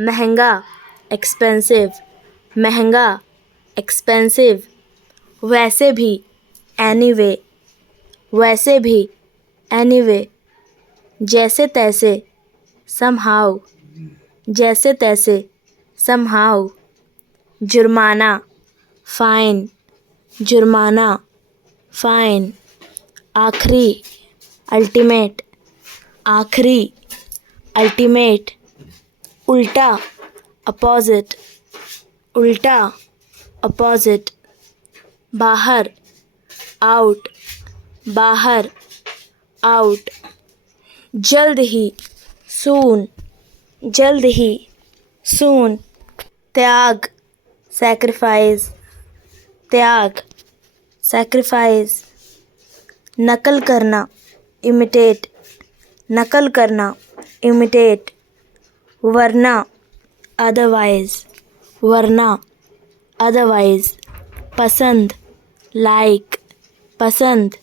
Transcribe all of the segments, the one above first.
महंगा एक्सपेंसिव, महंगा एक्सपेंसिव। वैसे भी एनीवे, वैसे भी एनीवे। जैसे तैसे समहाउ, जैसे तैसे समहाउ। जुर्माना फाइन, जुर्माना फाइन। आखिरी अल्टीमेट, आखिरी अल्टीमेट। उल्टा अपोजिट, उल्टा अपोजिट। बाहर आउट, बाहर आउट। जल्द ही सून, जल्द ही सून। त्याग सैक्रिफाइस, त्याग सैक्रिफाइस। नकल करना इमिटेट, नकल करना इमिटेट। वरना अदरवाइज, वरना अदरवाइज। पसंद लाइक, पसंद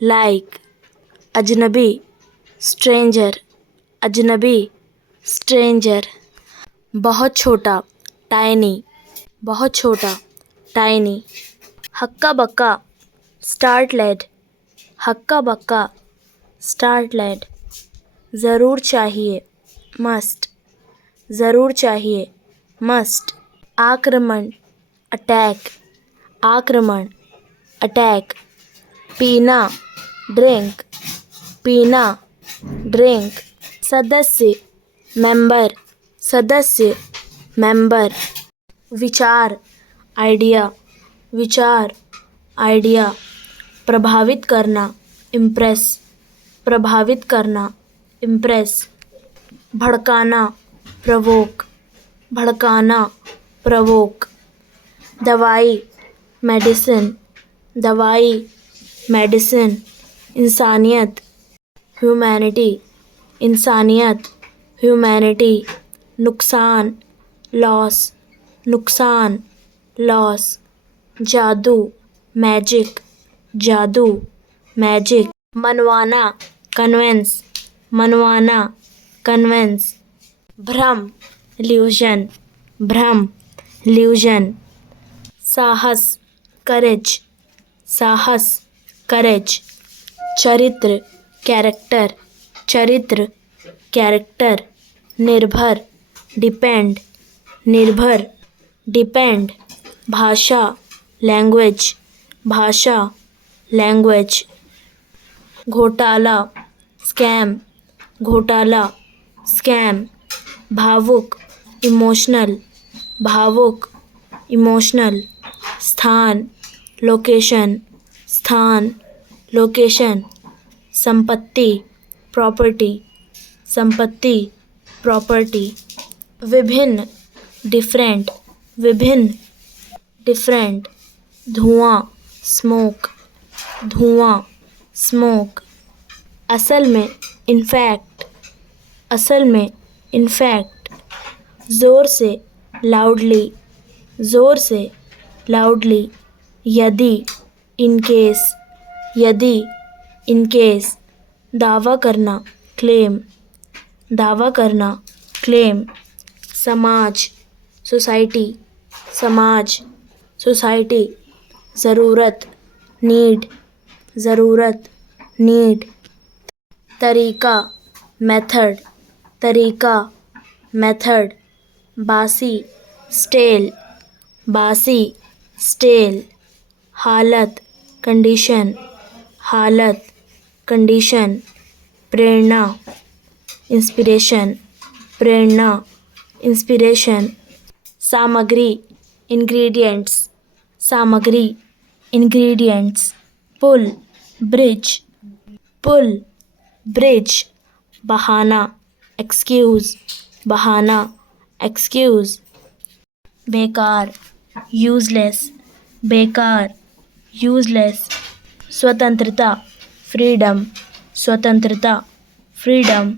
लाइक। अजनबी स्ट्रेंजर, अजनबी स्ट्रेंजर। बहुत छोटा टाइनी, बहुत छोटा टाइनी। हक्का बक्का स्टार्टलेड, हक्का बक्का स्टार्टलेड। ज़रूर चाहिए मस्ट, ज़रूर चाहिए मस्ट। आक्रमण अटैक, आक्रमण अटैक। पीना ड्रिंक, पीना ड्रिंक। सदस्य मेंबर, सदस्य मेंबर। विचार आइडिया, विचार आइडिया। प्रभावित करना इम्प्रेस, प्रभावित करना इम्प्रेस। भड़काना प्रवोक, भड़काना प्रवोक। दवाई मेडिसिन, दवाई मेडिसिन। इंसानियत ह्यूमैनिटी, इंसानियत ह्यूमैनिटी। नुकसान लॉस, नुकसान लॉस। जादू मैजिक, जादू मैजिक। मनवाना कन्वेंस, मनवाना कन्वेंस। भ्रम इल्यूजन, भ्रम इल्यूजन। साहस करेज, साहस करेज। चरित्र कैरेक्टर, चरित्र कैरेक्टर। निर्भर डिपेंड, निर्भर डिपेंड। भाषा लैंग्वेज, भाषा लैंग्वेज। घोटाला स्कैम, घोटाला स्कैम। भावुक इमोशनल, भावुक इमोशनल। स्थान लोकेशन, स्थान लोकेशन। संपत्ति प्रॉपर्टी, संपत्ति प्रॉपर्टी। विभिन्न डिफरेंट, विभिन्न डिफरेंट। धुआं स्मोक, धुआं स्मोक। असल में इनफैक्ट, असल में इनफैक्ट। ज़ोर से लाउडली, ज़ोर से लाउडली। यदि इनकेस, यदि इनकेस। दावा करना क्लेम, दावा करना क्लेम। समाज सोसाइटी, समाज सोसाइटी। ज़रूरत नीड, ज़रूरत नीड। तरीका मेथड, तरीका मेथड। बासी स्टेल, बासी स्टेल। हालत कंडीशन, हालत कंडीशन। प्रेरणा इंस्पिरेशन, प्रेरणा इंस्पिरेशन। सामग्री इंग्रेडिएंट्स, सामग्री इंग्रेडिएंट्स। पुल ब्रिज, पुल ब्रिज। बहाना एक्सक्यूज़, बहाना एक्सक्यूज़। बेकार यूज़लेस, बेकार यूज़लेस। स्वतंत्रता फ्रीडम, स्वतंत्रता फ्रीडम।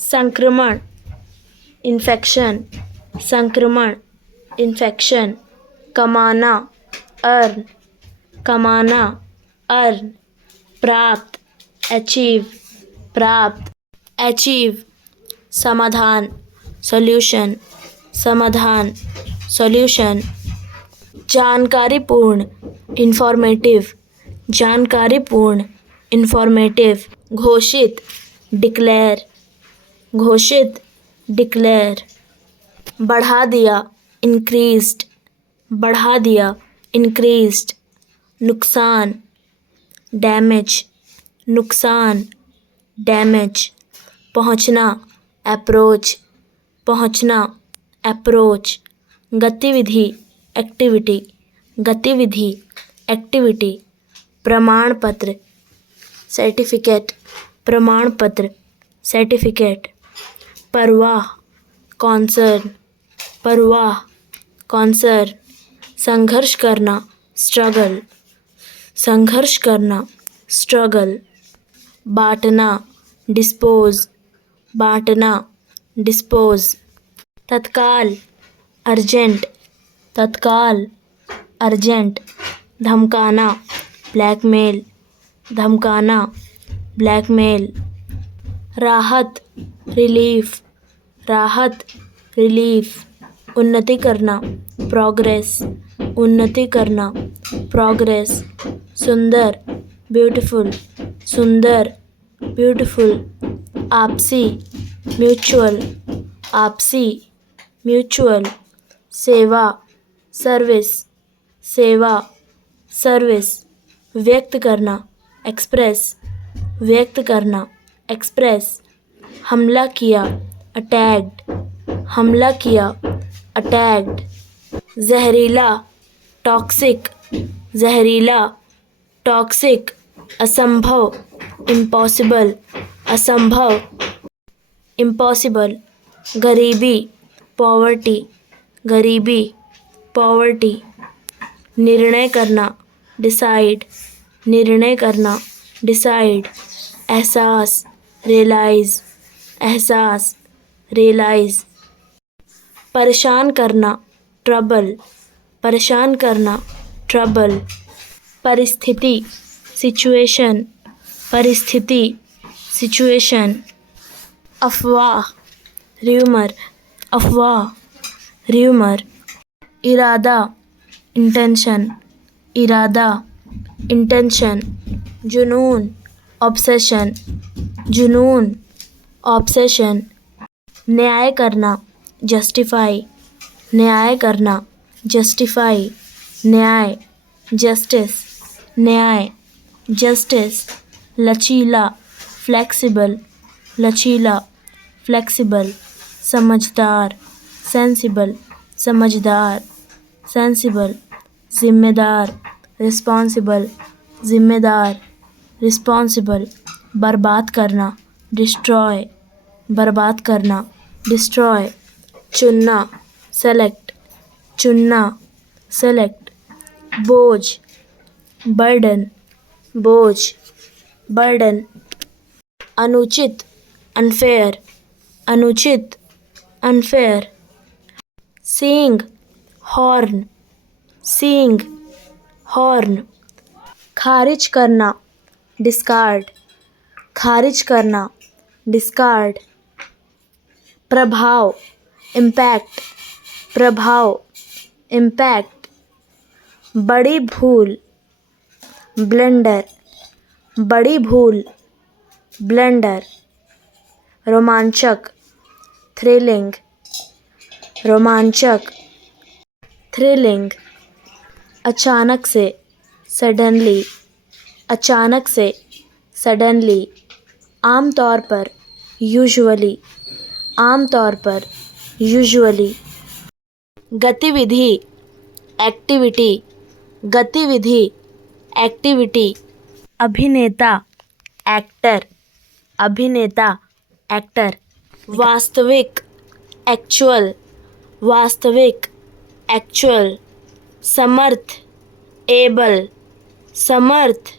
संक्रमण इन्फेक्शन, संक्रमण इन्फेक्शन। कमाना अर्न, कमाना अर्न। प्राप्त अचीव, प्राप्त अचीव। समाधान सॉल्यूशन, समाधान, सॉल्यूशन। जानकारीपूर्ण, इंफॉर्मेटिव, जानकारीपूर्ण, इंफॉर्मेटिव। घोषित, डिक्लेयर, घोषित, डिक्लेयर। बढ़ा दिया, इंक्रीज्ड, बढ़ा दिया, इंक्रीज्ड। नुकसान, डैमेज, नुकसान, डैमेज। पहुंचना, अप्रोच, पहुंचना, अप्रोच। गतिविधि, एक्टिविटी, गतिविधि, एक्टिविटी। प्रमाण पत्र, सर्टिफिकेट, प्रमाण पत्र, सर्टिफिकेट। परवाह, कॉन्सर्न, परवाह, कॉन्सर्न। संघर्ष करना, स्ट्रगल, संघर्ष करना, स्ट्रगल। बांटना, डिस्पोज, बांटना, डिस्पोज। तत्काल, अर्जेंट, तत्काल, अर्जेंट। धमकाना, ब्लैकमेल, धमकाना, ब्लैकमेल। राहत, रिलीफ, राहत, रिलीफ। उन्नति करना, प्रोग्रेस, उन्नति करना, प्रोग्रेस। सुंदर, ब्यूटीफुल, सुंदर, ब्यूटीफुल। आपसी, म्यूचुअल, आपसी, म्यूचुअल। सेवा, सर्विस, सेवा, सर्विस। व्यक्त करना, एक्सप्रेस, व्यक्त करना, एक्सप्रेस। हमला किया, अटैक्ड, हमला किया, अटैक्ड। जहरीला, टॉक्सिक, जहरीला, टॉक्सिक। असंभव, इम्पॉसिबल, असंभव, इम्पॉसिबल। गरीबी, पॉवर्टी, गरीबी, पॉवर्टी। निर्णय करना, डिसाइड, निर्णय करना, डिसाइड। एहसास, रियलाइज, एहसास, रियलाइज। परेशान करना, ट्रबल, परेशान करना, ट्रबल। परिस्थिति, सिचुएशन, परिस्थिति, सिचुएशन। अफवाह, र्यूमर, अफवाह, र्यूमर। इरादा, इंटेंशन, इरादा, इंटेंशन। जुनून, ऑब्सेशन, जुनून, ऑब्सेशन। न्याय करना, जस्टिफाई, न्याय करना, जस्टिफाई। न्याय, जस्टिस, न्याय, जस्टिस। लचीला, फ्लेक्सिबल, लचीला, फ्लेक्सिबल। समझदार, सेंसिबल, समझदार, सेंसिबल। जिम्मेदार, रिस्पॉन्सिबल, जिम्मेदार, रिस्पॉन्सिबल। बर्बाद करना, डिस्ट्रॉय, बर्बाद करना, डिस्ट्रॉय। चुनना, सेलेक्ट, चुनना, सेलेक्ट। बोझ, बर्डन, बोझ, बर्डन। अनुचित, अनफेयर, अनुचित, अनफेयर। सींग, हॉर्न, सींग, हॉर्न। खारिज करना, डिस्कार्ड, खारिज करना, डिस्कार्ड। प्रभाव, इम्पैक्ट, प्रभाव, इम्पैक्ट। बड़ी भूल, ब्लंडर, बड़ी भूल, ब्लंडर। रोमांचक, थ्रिलिंग, रोमांचक, थ्रिलिंग। अचानक से, सडनली, अचानक से, सडनली। आमतौर पर, यूजुअली, आमतौर पर, यूजुअली। गतिविधि, एक्टिविटी, गतिविधि, एक्टिविटी। अभिनेता, एक्टर, अभिनेता, एक्टर। वास्तविक, एक्चुअल, वास्तविक, एक्चुअल। समर्थ, एबल, समर्थ,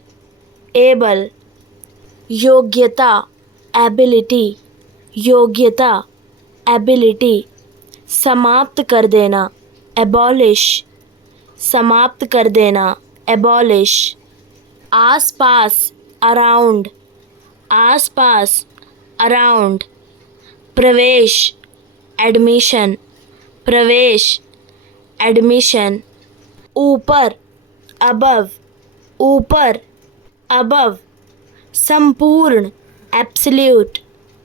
एबल। योग्यता, एबिलिटी, योग्यता, एबिलिटी। समाप्त कर देना, एबॉलिश, समाप्त कर देना, एबॉलिश। आस पास, अराउंड, आस पास, अराउंड। प्रवेश, एडमिशन, प्रवेश, एडमिशन, ऊपर, अबव, ऊपर, अबव, संपूर्ण, एब्सोल्यूट,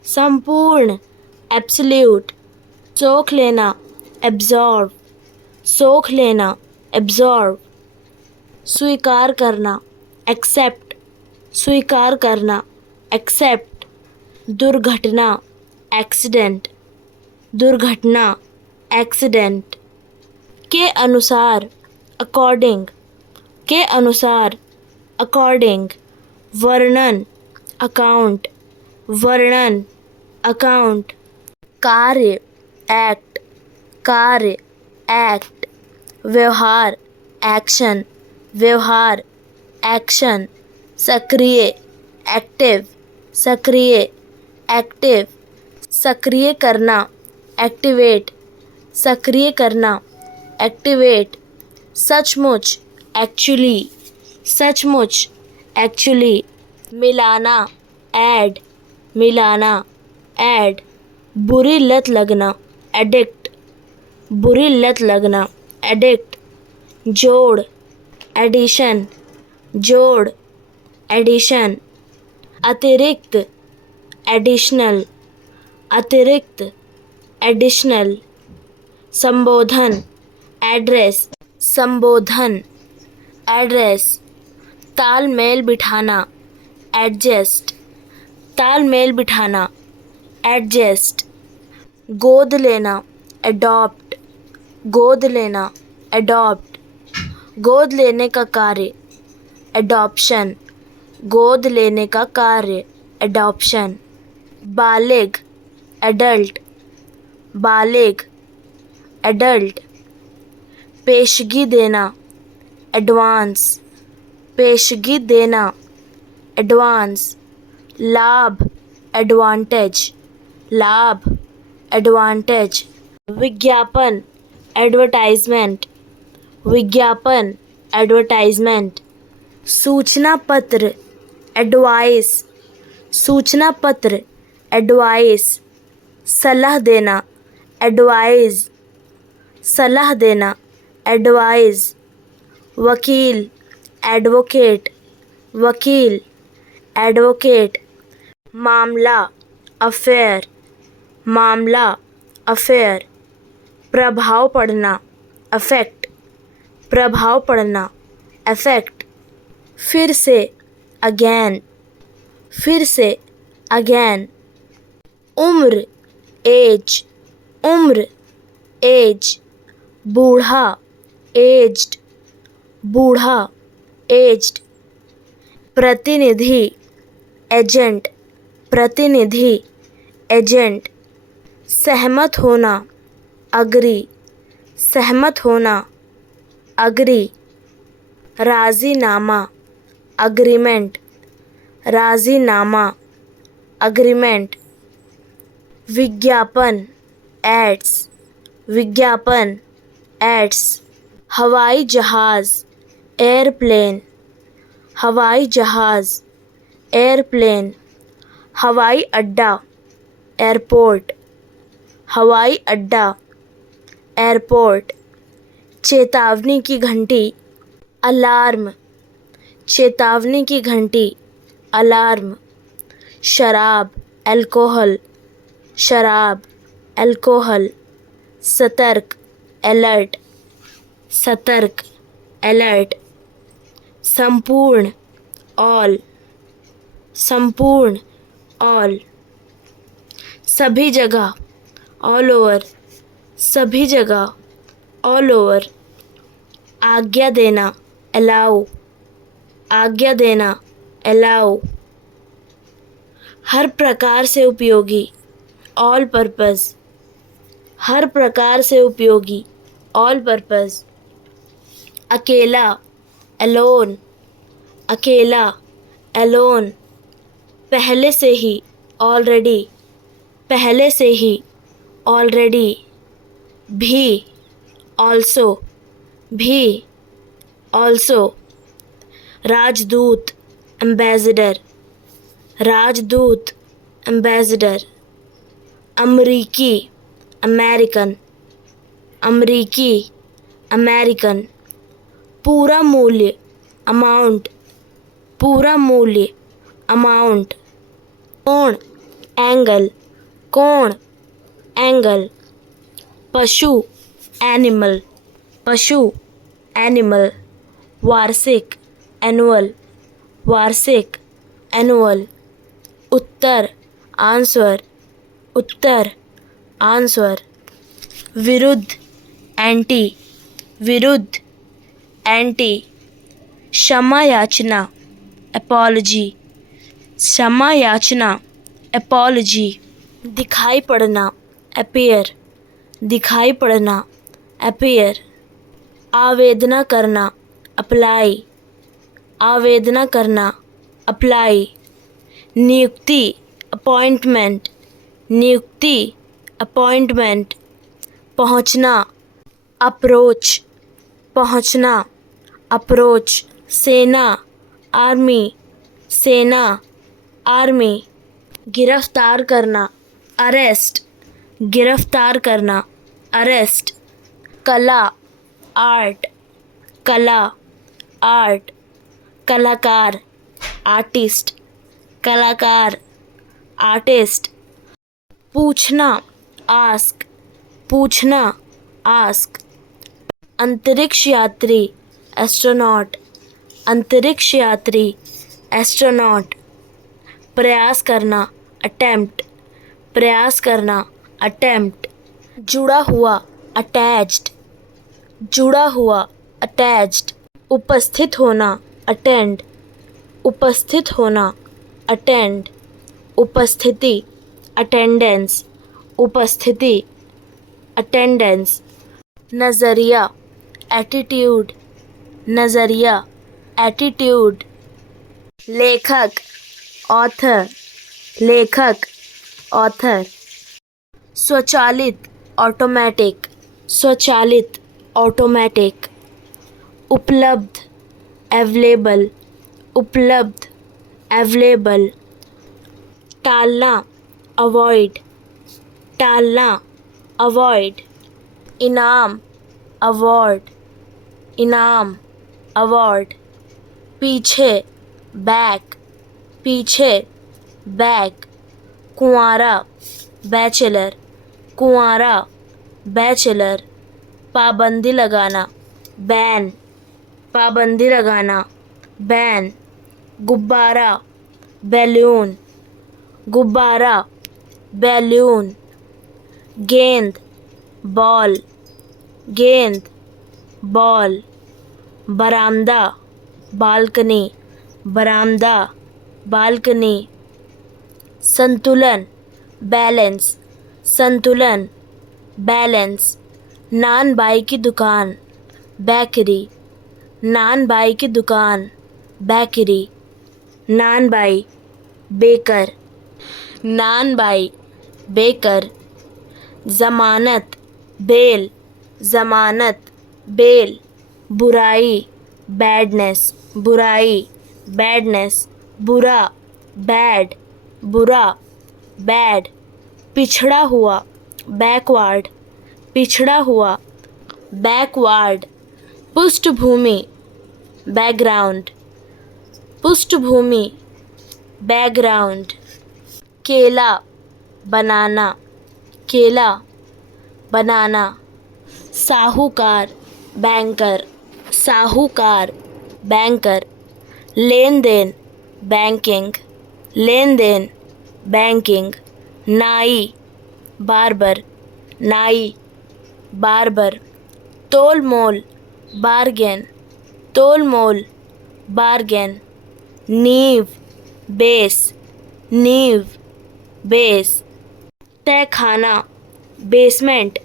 संपूर्ण, एब्सोल्यूट, सोख लेना, एब्जॉर्ब, सोख लेना, एब्जॉर्ब, स्वीकार करना, एक्सेप्ट, स्वीकार करना, एक्सेप्ट, दुर्घटना, एक्सीडेंट, दुर्घटना, एक्सीडेंट, के अनुसार, अकॉर्डिंग, के अनुसार, अकॉर्डिंग, वर्णन, अकाउंट, वर्णन, अकाउंट, कार्य, एक्ट, कार्य, एक्ट, व्यवहार, एक्शन, व्यवहार, एक्शन, सक्रिय, एक्टिव, सक्रिय, एक्टिव, सक्रिय करना, एक्टिवेट, सक्रिय करना, एक्टिवेट, सचमुच, एक्चुअली, सचमुच, एक्चुअली, मिलाना, ऐड, मिलाना, ऐड, बुरी लत लगना, एडिक्ट, बुरी लत लगना, एडिक्ट, जोड़, एडिशन, जोड़, एडिशन, अतिरिक्त, एडिशनल, अतिरिक्त, एडिशनल, संबोधन, एड्रेस, संबोधन, एड्रेस, तालमेल बिठाना, एडजस्ट, तालमेल बिठाना, एडजस्ट, गोद लेना, एडॉप्ट, गोद लेना, एडॉप्ट, गोद लेने का कार्य, एडॉप्शन, गोद लेने का कार्य, एडॉप्शन, बालिग, एडल्ट, बालिग, एडल्ट, पेशगी देना, एडवांस, पेशगी देना, एडवांस, लाभ, एडवांटेज, लाभ, एडवांटेज, विज्ञापन, एडवर्टाइजमेंट, विज्ञापन, एडवर्टाइजमेंट, सूचना पत्र, एडवाइस, सूचना पत्र, एडवाइस, सलाह देना, एडवाइज, सलाह देना, एडवाइज, वकील, एडवोकेट, वकील, एडवोकेट, मामला, अफेयर, मामला, अफेयर, प्रभाव पड़ना, अफेक्ट, प्रभाव पड़ना, अफेक्ट, फिर से, अगेन, फिर से, अगेन, उम्र, एज, उम्र, एज, बूढ़ा, एज्ड, बूढ़ा, एज्ड, प्रतिनिधि, एजेंट, प्रतिनिधि, एजेंट, सहमत होना, अग्री, सहमत होना, अग्री, राज़ीनामा, अग्रीमेंट, राज़ीनामा, अग्रीमेंट, विज्ञापन, एड्स, विज्ञापन, एड्स, हवाई जहाज़, एयरप्लेन, हवाई जहाज़, एयरप्लेन, हवाई अड्डा, एयरपोर्ट, हवाई अड्डा, एयरपोर्ट, चेतावनी की घंटी, अलार्म, चेतावनी की घंटी, अलार्म, शराब, अल्कोहल, शराब, अल्कोहल, सतर्क, अलर्ट, सतर्क, अलर्ट, संपूर्ण, ऑल, संपूर्ण, ऑल, सभी जगह, ऑल ओवर, सभी जगह, ऑल ओवर, आज्ञा देना, अलाउ, आज्ञा देना, अलाउ, हर प्रकार से उपयोगी, ऑल पर्पस, हर प्रकार से उपयोगी, ऑल पर्पस, अकेला, अलोन, अकेला, अलोन, पहले से ही, ऑलरेडी, पहले से ही, ऑलरेडी, भी, ऑल्सो, भी, ऑल्सो, राजदूत, एम्बेसडर, राजदूत, एम्बेसडर, अमरीकी, अमेरिकन, अमरीकी, अमेरिकन। पूरा मूल्य, अमाउंट, पूरा मूल्य, अमाउंट। कोण, एंगल, कोण, एंगल। पशु, एनिमल, पशु, एनिमल। वार्षिक, एनुअल, वार्षिक, एनुअल। उत्तर, आंसर, उत्तर, आंसर। विरुद्ध, एंटी, विरुद्ध, एंटी। क्षमा याचना, अपॉलजी, क्षमा याचना, अपॉलजी। दिखाई पड़ना, अपीयर, दिखाई पड़ना, अपीयर। आवेदना करना, अप्लाई, आवेदना करना, अप्लाई। नियुक्ति, अपॉइंटमेंट, नियुक्ति, अपॉइंटमेंट। पहुंचना, अप्रोच, पहुंचना, अप्रोच। सेना, आर्मी, सेना, आर्मी। गिरफ्तार करना, अरेस्ट, गिरफ्तार करना, अरेस्ट। कला, आर्ट, कला, आर्ट। कलाकार, आर्टिस्ट, कलाकार, आर्टिस्ट। पूछना, आस्क, पूछना, आस्क। अंतरिक्ष यात्री, एस्ट्रोनॉट, अंतरिक्ष यात्री, एस्ट्रोनॉट। प्रयास करना, अटेम्प्ट, प्रयास करना, अटेम्प्ट। जुड़ा हुआ, अटैच्ड, जुड़ा हुआ, अटैच्ड। उपस्थित होना, अटेंड, उपस्थित होना, अटेंड। उपस्थिति, अटेंडेंस, उपस्थिति, अटेंडेंस। नज़रिया, एटीट्यूड, नज़रिया, एटीट्यूड। लेखक, ऑथर, लेखक, ऑथर। स्वचालित, ऑटोमेटिक, स्वचालित, ऑटोमेटिक। उपलब्ध, अवेलेबल, उपलब्ध, अवेलेबल। टालना, अवॉइड, टालना, अवॉइड। इनाम, अवार्ड, इनाम, अवार्ड। पीछे, बैक, पीछे, बैक। कुंवारा, बैचलर, कुंवारा, बैचलर। पाबंदी लगाना, बैन, पाबंदी लगाना, बैन। गुब्बारा, बैलून, गुब्बारा, बैलून। गेंद, बॉल, गेंद, बॉल। बरामदा, बालकनी, बरामदा, बालकनी। संतुलन, बैलेंस, संतुलन, बैलेंस। नान बाई की दुकान, बेकरी, नान बाई की दुकान, बेकरी। नान बाई, बेकर, नान बाई, बेकर। ज़मानत, बेल, ज़मानत, बेल। बुराई, बैडनेस, बुराई, बैडनेस। बुरा, बैड, बुरा, बैड। पिछड़ा हुआ, बैकवर्ड, पिछड़ा हुआ, बैकवर्ड। पृष्ठभूमि, बैकग्राउंड, पृष्ठभूमि, बैकग्राउंड। केला, बनाना, केला, बनाना। साहूकार, बैंकर, साहूकार, बैंकर। लेन देन, बैंकिंग, लेन देन, बैंकिंग। नाई, बार्बर, नाई, बार्बर। तोल मोल, बार्गेन, तोल मोल, बार्गेन। नींव, बेस, नींव, बेस। तहखाना, बेसमेंट,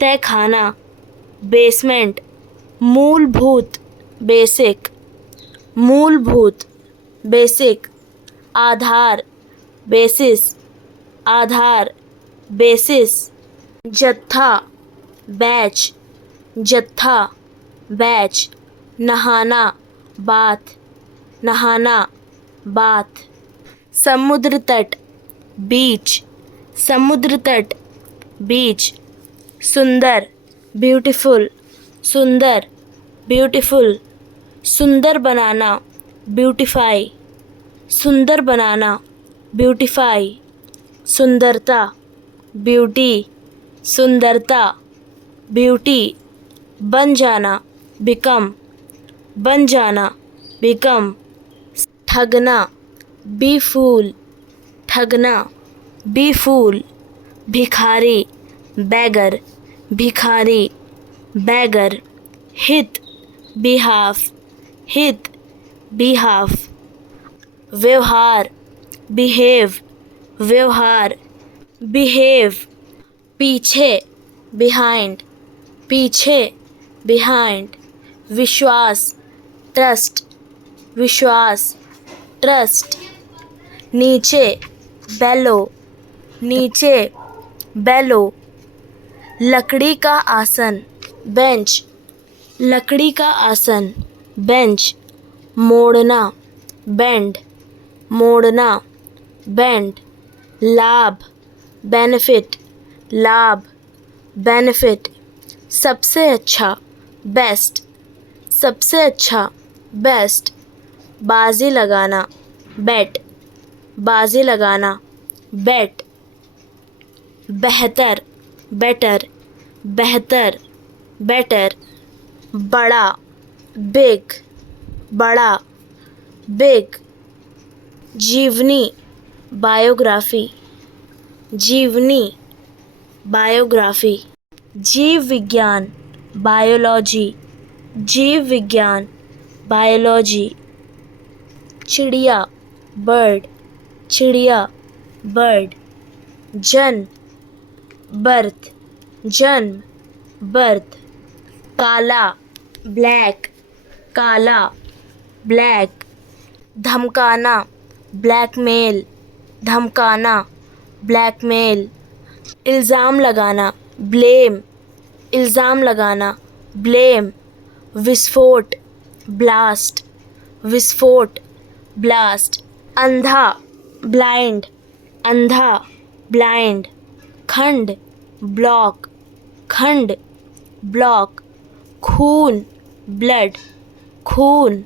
तहखाना, बेसमेंट। मूलभूत, बेसिक, मूलभूत, बेसिक। आधार, बेसिस, आधार, बेसिस। जत्था, बैच, जत्था, बैच। नहाना, बाथ, नहाना, बाथ। समुद्र तट, बीच, समुद्र तट, बीच। सुंदर, ब्यूटीफुल, सुंदर, ब्यूटीफुल, सुंदर बनाना, ब्यूटीफाई, सुंदर बनाना, ब्यूटीफाई, सुंदरता, ब्यूटी, सुंदरता, ब्यूटी, बन जाना, बिकम, बन जाना, बिकम, ठगना, बी फूल, ठगना, बी फूल, भिखारी, बैगर, भिखारी, बैगर, हित, बिहाफ, हित, बिहाफ, व्यवहार, बिहेव, व्यवहार, बिहेव, पीछे, बिहाइंड, पीछे, बिहाइंड, विश्वास, ट्रस्ट, विश्वास, ट्रस्ट, नीचे, बेलो, नीचे, बेलो, लकड़ी का आसन, बेंच, लकड़ी का आसन, बेंच, मोड़ना, बेंड, मोड़ना, बेंड, लाभ, बेनिफिट, लाभ, बेनिफिट, सबसे अच्छा, बेस्ट, सबसे अच्छा, बेस्ट, बाजी लगाना, बेट, बाजी लगाना, बेट, बेहतर, बेटर, बेहतर, बेटर, बड़ा, बिग, बड़ा, बिग, जीवनी, बायोग्राफी, जीवनी, बायोग्राफी, जीव विज्ञान, बायोलॉजी, जीव विज्ञान, बायोलॉजी, चिड़िया, बर्ड, चिड़िया, बर्ड, जन्म, बर्थ, जन्म, बर्थ, काला, ब्लैक, काला, ब्लैक, धमकाना, ब्लैकमेल, धमकाना, ब्लैकमेल, इल्ज़ाम लगाना, ब्लेम, इल्ज़ाम लगाना, ब्लेम, विस्फोट, ब्लास्ट, विस्फोट, ब्लास्ट, अंधा, ब्लाइंड, अंधा, ब्लाइंड, खंड, ब्लॉक, खंड, ब्लॉक, खून, ब्लड, खून,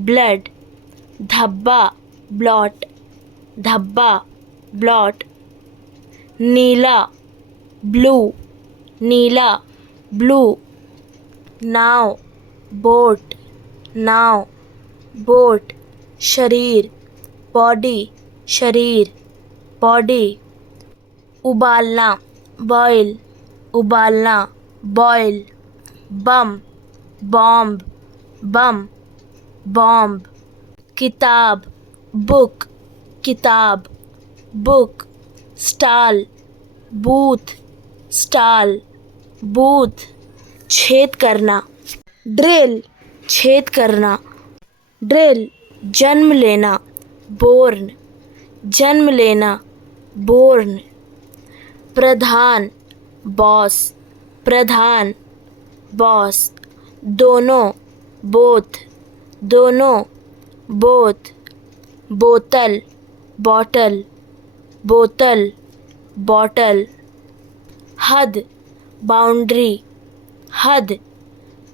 ब्लड, धब्बा, ब्लॉट, धब्बा, ब्लॉट, नीला, ब्लू, नीला, ब्लू, नाव, बोट, नाव, बोट, शरीर, बॉडी, शरीर, बॉडी, उबालना, बॉयल, उबालना, बॉयल, बम, बॉम्ब, बम, बॉम्ब, किताब, बुक, किताब, book, stall, booth, stall, booth, छेद करना, ड्रिल, छेद करना, ड्रिल, जन्म लेना, बोर्न, जन्म लेना, बोर्न, प्रधान, बॉस, प्रधान, बॉस, दोनों, बोथ, दोनों, बोथ, बोतल, बॉटल, बोतल, बॉटल, हद, बाउंड्री, हद,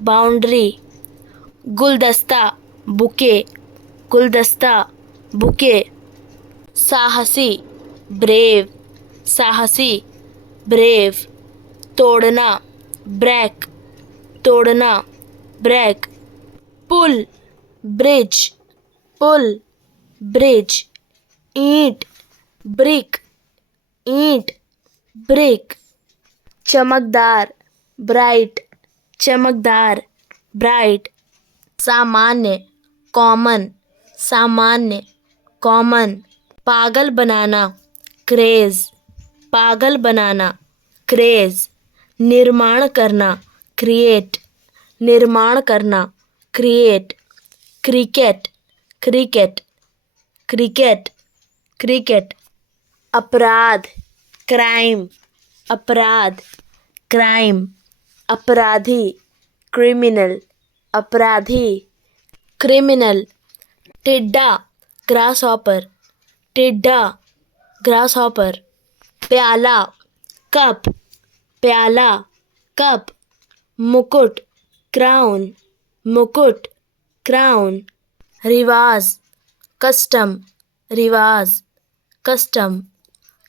बाउंड्री, गुलदस्ता, बुके, गुलदस्ता, बुके, साहसी, ब्रेव, साहसी, ब्रेव, तोड़ना, ब्रेक, तोड़ना, ब्रेक, पुल, ब्रिज, पुल, ब्रिज, ईंट, ब्रिक, ईंट, ब्रिक, चमकदार, ब्राइट, चमकदार, ब्राइट, सामान्य, कॉमन, सामान्य, कॉमन, पागल बनाना, क्रेज, पागल बनाना, क्रेज, निर्माण करना, क्रिएट, निर्माण करना, create, cricket, cricket, cricket, cricket, अपराध, क्राइम, अपराध, क्राइम, अपराधी, क्रिमिनल, अपराधी, क्रिमिनल, टिड्डा, ग्रास हॉपर, टिड्डा, ग्रास हॉपर, प्याला, कप, प्याला, कप, मुकुट, क्राउन, मुकुट, क्राउन। रिवाज, कस्टम, रिवाज, कस्टम।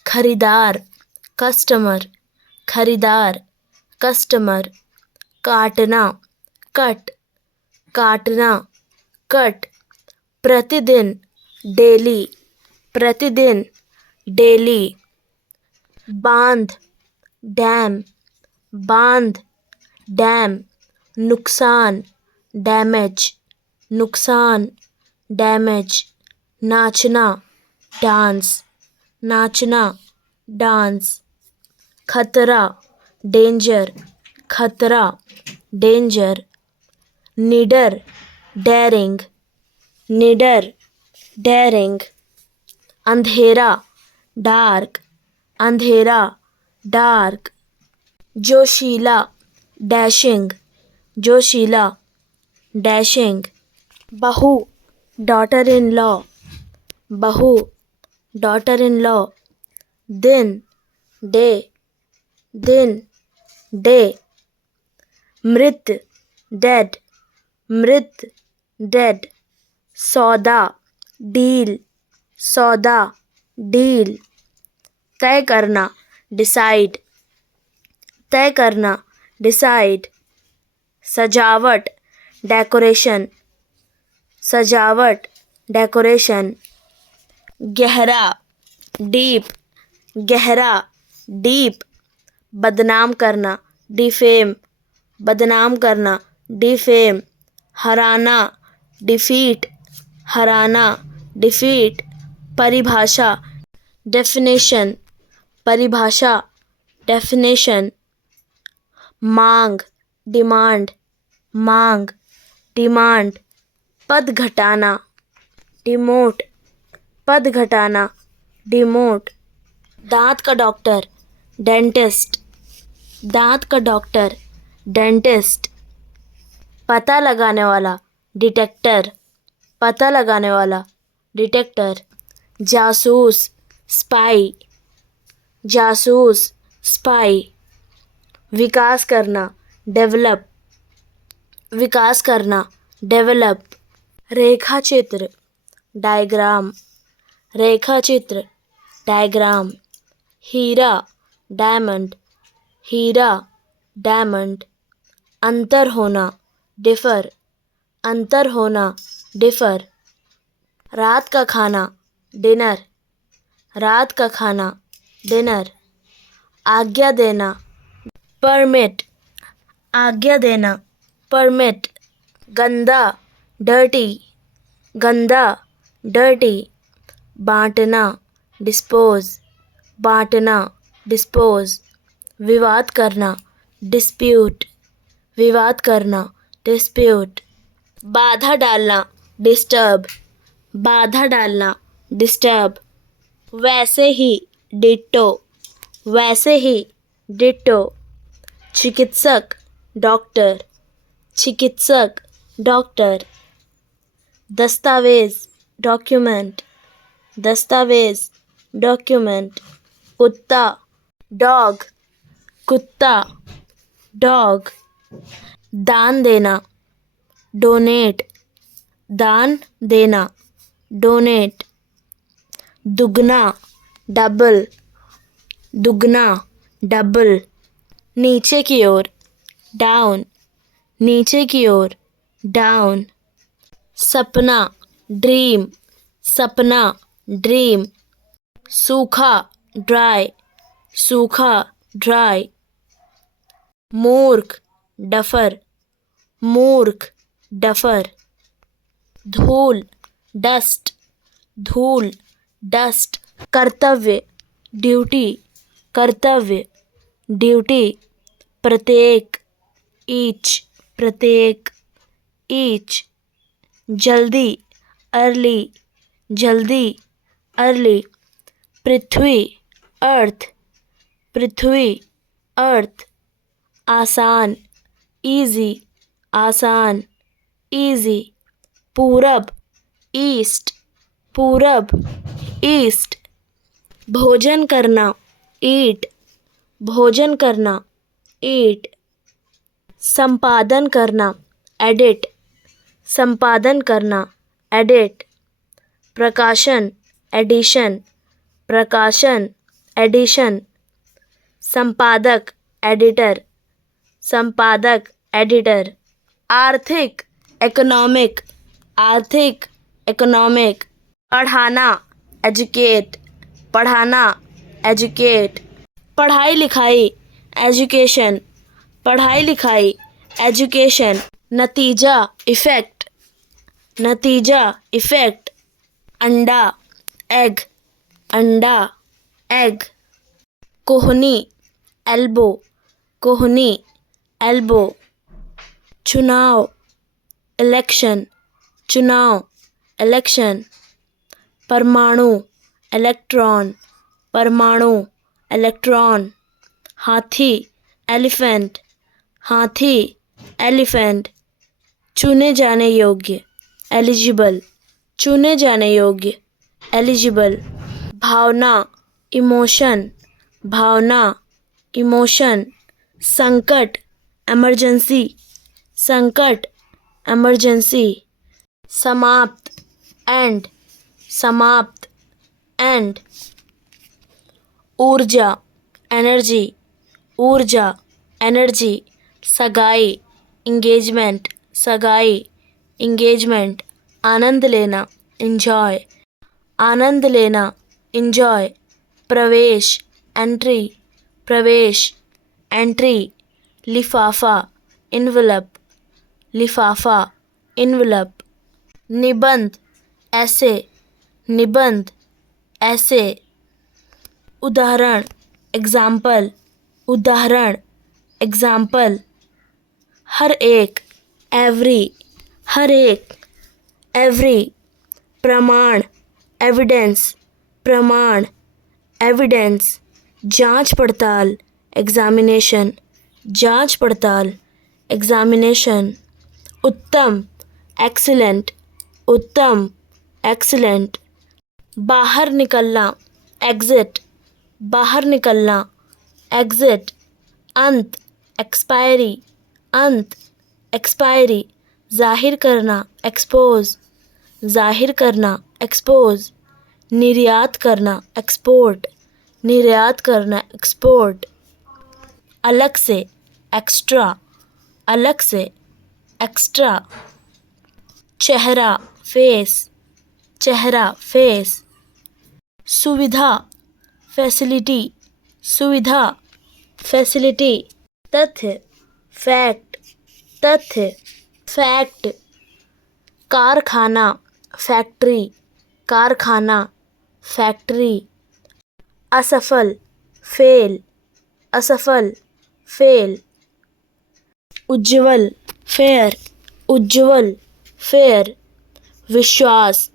खरीदार, कस्टमर, खरीदार, कस्टमर। काटना, कट, काटना, कट। प्रतिदिन, डेली, प्रतिदिन, डेली। बांध, डैम, बांध, डैम। नुकसान, डैमेज, नुकसान, डैमेज। नाचना, डांस, नाचना, डांस। खतरा, डेंजर, खतरा, डेंजर। निडर, डेरिंग, निडर, डेरिंग। अंधेरा, डार्क, अंधेरा, डार्क। जोशीला, डैशिंग, जोशीला, डैशिंग। बहू, डॉटर इन लॉ, बहू, डॉटर इन लॉ। दिन, डे, दिन, डे। मृत, डेड, मृत, डेड। सौदा, डील, सौदा, डील। तय करना, डिसाइड, तय करना, डिसाइड। सजावट, डेकोरेशन, सजावट, डेकोरेशन। गहरा, डीप, गहरा, डीप। बदनाम करना, डिफेम, बदनाम करना, डिफेम। हराना, डिफीट, हराना, डिफीट। परिभाषा, डेफिनेशन, परिभाषा, डेफिनेशन। मांग, डिमांड, मांग, डिमांड। पद घटाना, डिमोट, पद घटाना, डिमोट। दांत का डॉक्टर, डेंटिस्ट, दांत का डॉक्टर, डेंटिस्ट। पता लगाने वाला, डिटेक्टर, पता लगाने वाला, डिटेक्टर। जासूस, स्पाई, जासूस, स्पाई। विकास करना, डेवलप, विकास करना, डेवलप। रेखा चित्र, डायग्राम, रेखा चित्र, डायग्राम। हीरा, डायमंड, हीरा, डायमंड। अंतर होना, डिफर, अंतर होना, डिफर। रात का खाना, डिनर, रात का खाना, डिनर। आज्ञा देना, परमिट, आज्ञा देना, परमिट। गंदा, डर्टी, गंदा, डर्टी। बांटना, डिस्पोज, बांटना, डिस्पोज। विवाद करना, डिस्प्यूट, विवाद करना, डिस्प्यूट। बाधा डालना, डिस्टर्ब, बाधा डालना, डिस्टर्ब। वैसे ही, डिट्टो, वैसे ही, डिट्टो। चिकित्सक, डॉक्टर, चिकित्सक, डॉक्टर। दस्तावेज, डॉक्यूमेंट, दस्तावेज, डॉक्यूमेंट। कुत्ता, डॉग, कुत्ता, डॉग। दान देना, डोनेट, दान देना, डोनेट। दुगना, डबल, दुगना, डबल। नीचे की ओर, डाउन, नीचे की ओर, डाउन। सपना, ड्रीम, सपना, ड्रीम। सूखा, ड्राई, सूखा, ड्राई। मूर्ख, डफर, मूर्ख, डफर। धूल, डस्ट, धूल, डस्ट। कर्तव्य, ड्यूटी, कर्तव्य, ड्यूटी। प्रत्येक, ईच, प्रत्येक, ईच। जल्दी, अर्ली, जल्दी, अर्ली। पृथ्वी, अर्थ, पृथ्वी, अर्थ। आसान, इजी, आसान, इजी। पूरब, ईस्ट, पूरब, ईस्ट। भोजन करना, ईट, भोजन करना, ईट। संपादन करना, एडिट, संपादन करना, एडिट। प्रकाशन, एडिशन, प्रकाशन, एडिशन। संपादक, एडिटर, संपादक, एडिटर। आर्थिक, इकोनॉमिक, आर्थिक, इकोनॉमिक। पढ़ाना, एजुकेट, पढ़ाना, एजुकेट। पढ़ाई लिखाई, एजुकेशन, पढ़ाई लिखाई, एजुकेशन। नतीजा, इफेक्ट, नतीजा, इफेक्ट। अंडा, एग, अंडा, एग। कोहनी, एल्बो, कोहनी, एल्बो। चुनाव, इलेक्शन, चुनाव, इलेक्शन। परमाणु, इलेक्ट्रॉन, परमाणु, इलेक्ट्रॉन। हाथी, एलिफेंट, हाथी, एलिफेंट। चुने जाने योग्य, एलिजिबल, चुने जाने योग्य, एलिजिबल। भावना, इमोशन, भावना, इमोशन। संकट, इमरजेंसी, संकट, इमरजेंसी। समाप्त, एंड, समाप्त, एंड। ऊर्जा, एनर्जी, ऊर्जा, एनर्जी। सगाई, इंगेजमेंट, सगाई, इंगेजमेंट। आनंद लेना, इंजॉय, आनंद लेना, इंजॉय। प्रवेश, एंट्री, प्रवेश, एंट्री। लिफाफा, इनवलप, लिफाफा, इनवलप। निबंध, ऐसे, निबंध, ऐसे। उदाहरण, एग्जाम्पल, उदाहरण, एग्जाम्पल। हर एक, एवरी, हर एक, एवरी। प्रमाण, एविडेंस, प्रमाण, एविडेंस। जांच पड़ताल, एग्जामिनेशन, जांच पड़ताल, एग्जामिनेशन। उत्तम, एक्सीलेंट, उत्तम, एक्सीलेंट। बाहर निकलना, एग्जिट, बाहर निकलना, एग्जिट। अंत, एक्सपायरी, अंत, एक्सपायरी। जाहिर करना, एक्सपोज, जाहिर करना, एक्सपोज। निर्यात करना, एक्सपोर्ट, निर्यात करना, एक्सपोर्ट। अलग से, एक्स्ट्रा, अलग से, एक्स्ट्रा। चेहरा, फेस, चेहरा, फेस। सुविधा, फैसिलिटी, सुविधा, फैसिलिटी। तथ्य, फैक्ट, तथ्य, फैक्ट। कारखाना, फैक्ट्री, कारखाना, फैक्ट्री। असफल, फेल, असफल, फेल। उज्ज्वल, फेयर, उज्ज्वल, फेयर। विश्वास,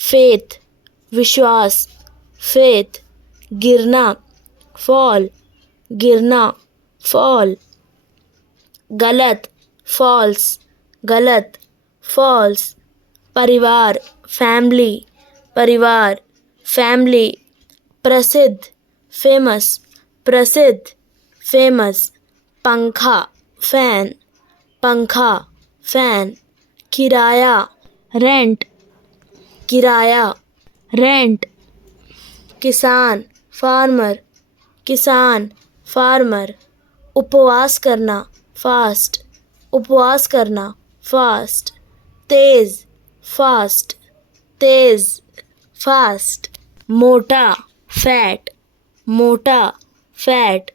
फेथ, विश्वास, फेथ। गिरना, फॉल, गिरना, फॉल। गलत, फॉल्स, गलत, फॉल्स। परिवार, फैमिली, परिवार, फैमिली। प्रसिद्ध, फेमस, प्रसिद्ध, फेमस। पंखा, फैन, पंखा, फैन। किराया, रेंट, किराया, रेंट। किसान, फार्मर, किसान, फार्मर। उपवास करना, फास्ट, उपवास करना, फास्ट। तेज, फास्ट, तेज, फास्ट। मोटा, फैट, मोटा, फैट।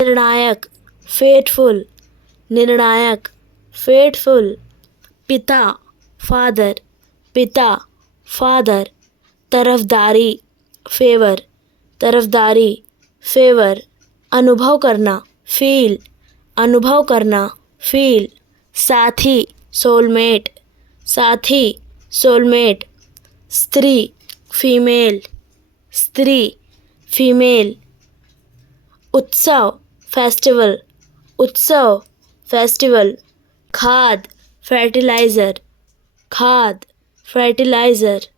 निर्णायक, फेटफुल, निर्णायक, फेटफुल। पिता, फादर, पिता, फादर। तरफदारी, फेवर, तरफदारी, फेवर। अनुभव करना, फील, अनुभव करना, फील। साथी, सोलमेट, साथी, सोलमेट। स्त्री, फीमेल, स्त्री, फीमेल। उत्सव, फेस्टिवल, उत्सव, फेस्टिवल। खाद, फर्टिलाइज़र, खाद, फर्टिलाइज़र।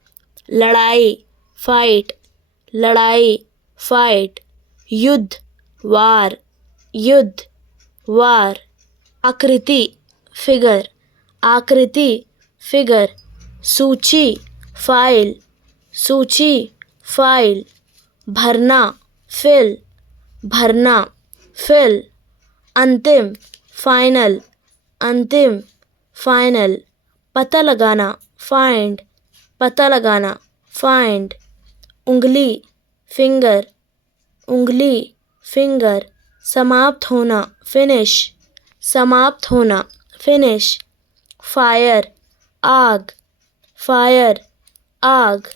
लड़ाई, फाइट, लड़ाई, फाइट। युद्ध, वार, युद्ध, वार। आकृति फिगर, आकृति फिगर, सूची फाइल, सूची फाइल, भरना फिल, भरना फिल, अंतिम फाइनल, अंतिम फाइनल, पता लगाना फाइंड, पता लगाना फाइंड, उंगली फिंगर, उंगली फिंगर, समाप्त होना फिनिश, समाप्त होना फिनिश, फायर आग, फायर आग,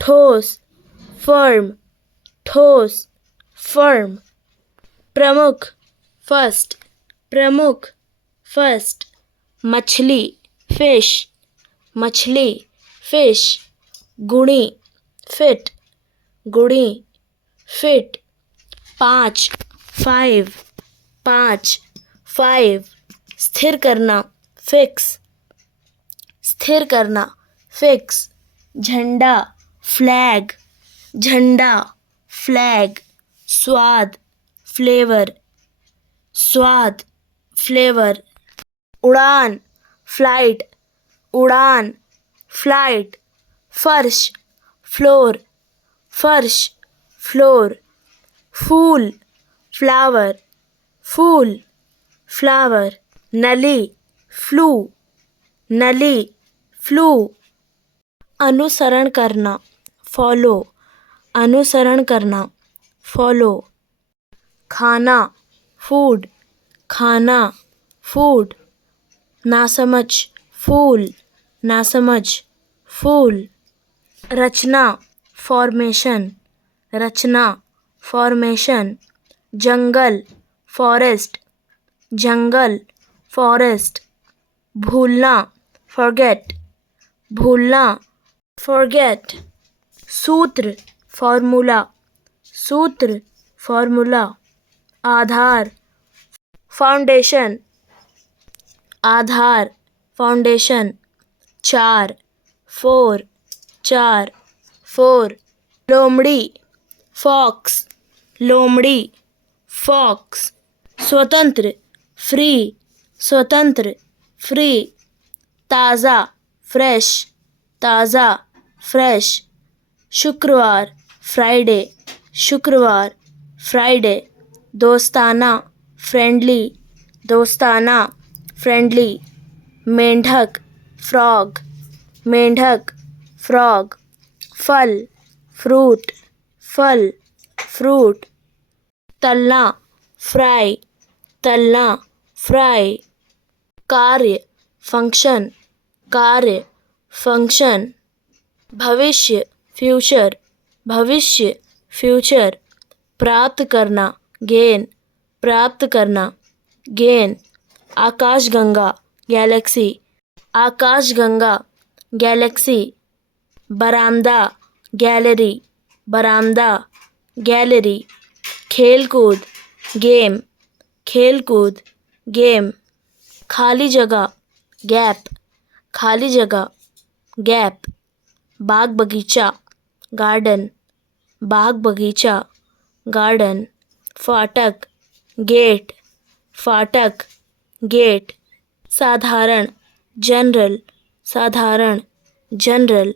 ठोस फर्म, ठोस फर्म, प्रमुख फर्स्ट, प्रमुख फर्स्ट, मछली फिश, मछली फिश, गुणी फिट, गुणी फिट, पाँच फाइव, पाँच फाइव, स्थिर करना फिक्स, स्थिर करना फिक्स, झंडा फ्लैग, झंडा फ्लैग, स्वाद फ्लेवर, स्वाद फ्लेवर, उड़ान फ्लाइट, उड़ान फ्लाइट, फर्श फ्लोर, फर्श फ्लोर, फूल फ्लावर, फूल फ्लावर, नली फ्लू, नली फ्लू, अनुसरण करना फॉलो, अनुसरण करना फॉलो, खाना फूड, खाना फूड, नासमझ फूल, नासमझ फूल, रचना फॉर्मेशन, रचना फॉर्मेशन, जंगल फॉरेस्ट, जंगल फॉरेस्ट, भूलना फॉरगेट, भूलना फॉरगेट, सूत्र फॉर्मूला, सूत्र फॉर्मूला, आधार फाउंडेशन, आधार फाउंडेशन, चार फोर, चार फोर, लोमड़ी फॉक्स, लोमड़ी फॉक्स, स्वतंत्र फ्री, स्वतंत्र फ्री, ताज़ा फ्रेश, ताज़ा फ्रेश, शुक्रवार फ्राइडे, शुक्रवार फ्राइडे, दोस्ताना फ्रेंडली, दोस्ताना फ्रेंडली, मेंढक फ्रॉग, मेंढक फ्रॉग, फल फ्रूट, फल फ्रूट, तलना फ्राई, तलना फ्राई, कार्य फंक्शन, कार्य फंक्शन, भविष्य फ्यूचर, भविष्य फ्यूचर, प्राप्त करना गेन, प्राप्त करना गेन, आकाशगंगा गैलेक्सी, आकाशगंगा गैलेक्सी, बरामदा गैलरी, बरामदा गैलरी, खेलकूद गेम, खेलकूद गेम, खाली जगह गैप, खाली जगह गैप, बाग बगीचा गार्डन, बाग बगीचा गार्डन, फाटक गेट, फाटक गेट, साधारण जनरल, साधारण जनरल,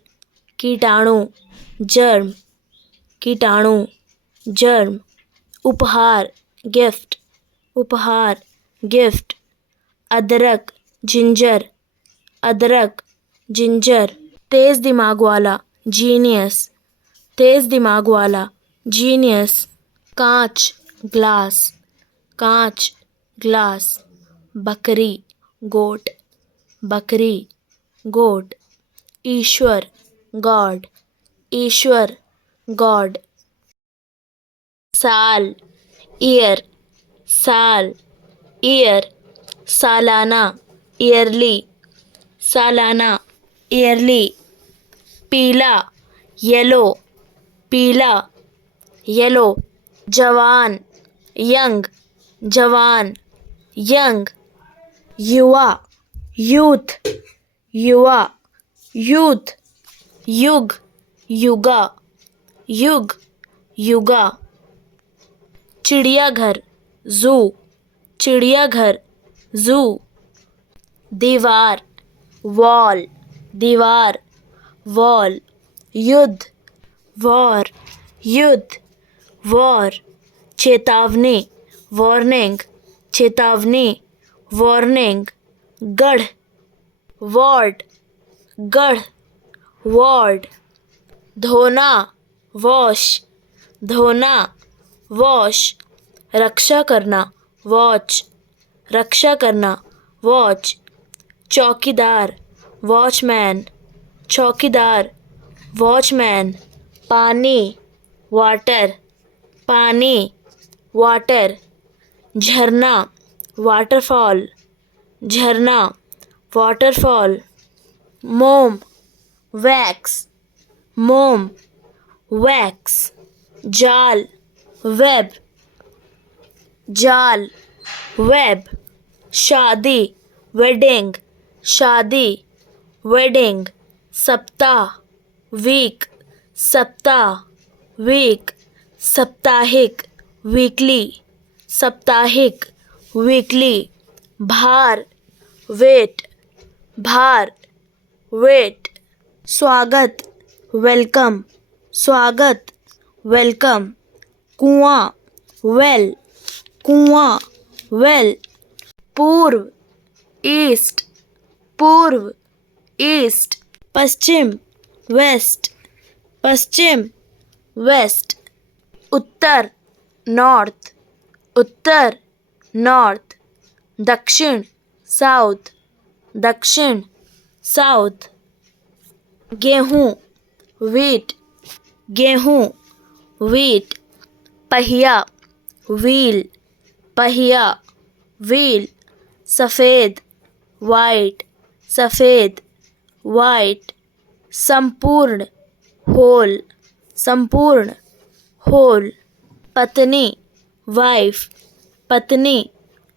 कीटाणु जर्म, कीटाणु जर्म, उपहार गिफ्ट, उपहार गिफ्ट, अदरक जिंजर, अदरक जिंजर, तेज दिमाग वाला जीनियस, तेज दिमाग वाला जीनियस, कांच ग्लास, कांच ग्लास, बकरी गोट, बकरी गोट, ईश्वर गॉड, ईश्वर गॉड, साल ईयर, साल ईयर, सालाना ईयरली, सालाना ईयरली, पीला येलो, पीला येलो, जवान यंग, जवान यंग, युवा यूथ, युवा यूथ, युग युगा, युग युगा, चिड़ियाघर जू, चिड़ियाघर जू, दीवार, वॉल, दीवार, वॉल, युद्ध, वॉर, युद्ध, वॉर, चेतावनी, वार्निंग, चेतावनी, वार्निंग, गढ़, वार्ड, गढ़, वार्ड, धोना, वॉश, धोना, वॉश, रक्षा करना, वॉच, रक्षा करना, वॉच, चौकीदार, वॉचमैन, चौकीदार, वॉचमैन, पानी, वाटर, पानी, वाटर, झरना, वाटरफॉल, झरना, वाटरफॉल, मोम, वैक्स, मोम, वैक्स, जाल, वेब, जाल, वेब, शादी, वेडिंग, शादी, वेडिंग, सप्ताह, वीक, सप्ताह, वीक, साप्ताहिक, वीकली, साप्ताहिक, वीकली, भार, वेट, भार, वेट, स्वागत, वेलकम, स्वागत, वेलकम, कुआं, वेल, कुआं, वेल, पूर्व, ईस्ट, पूर्व, ईस्ट, पश्चिम, वेस्ट, पश्चिम, वेस्ट, उत्तर, नॉर्थ, उत्तर, नॉर्थ, दक्षिण, साउथ, दक्षिण, साउथ, गेहूँ, वीट, गेहूँ, वीट, पहिया, व्हील, पहिया, व्हील, सफ़ेद, वाइट, सफ़ेद, वाइट, संपूर्ण, होल, संपूर्ण, होल, पत्नी, वाइफ, पत्नी,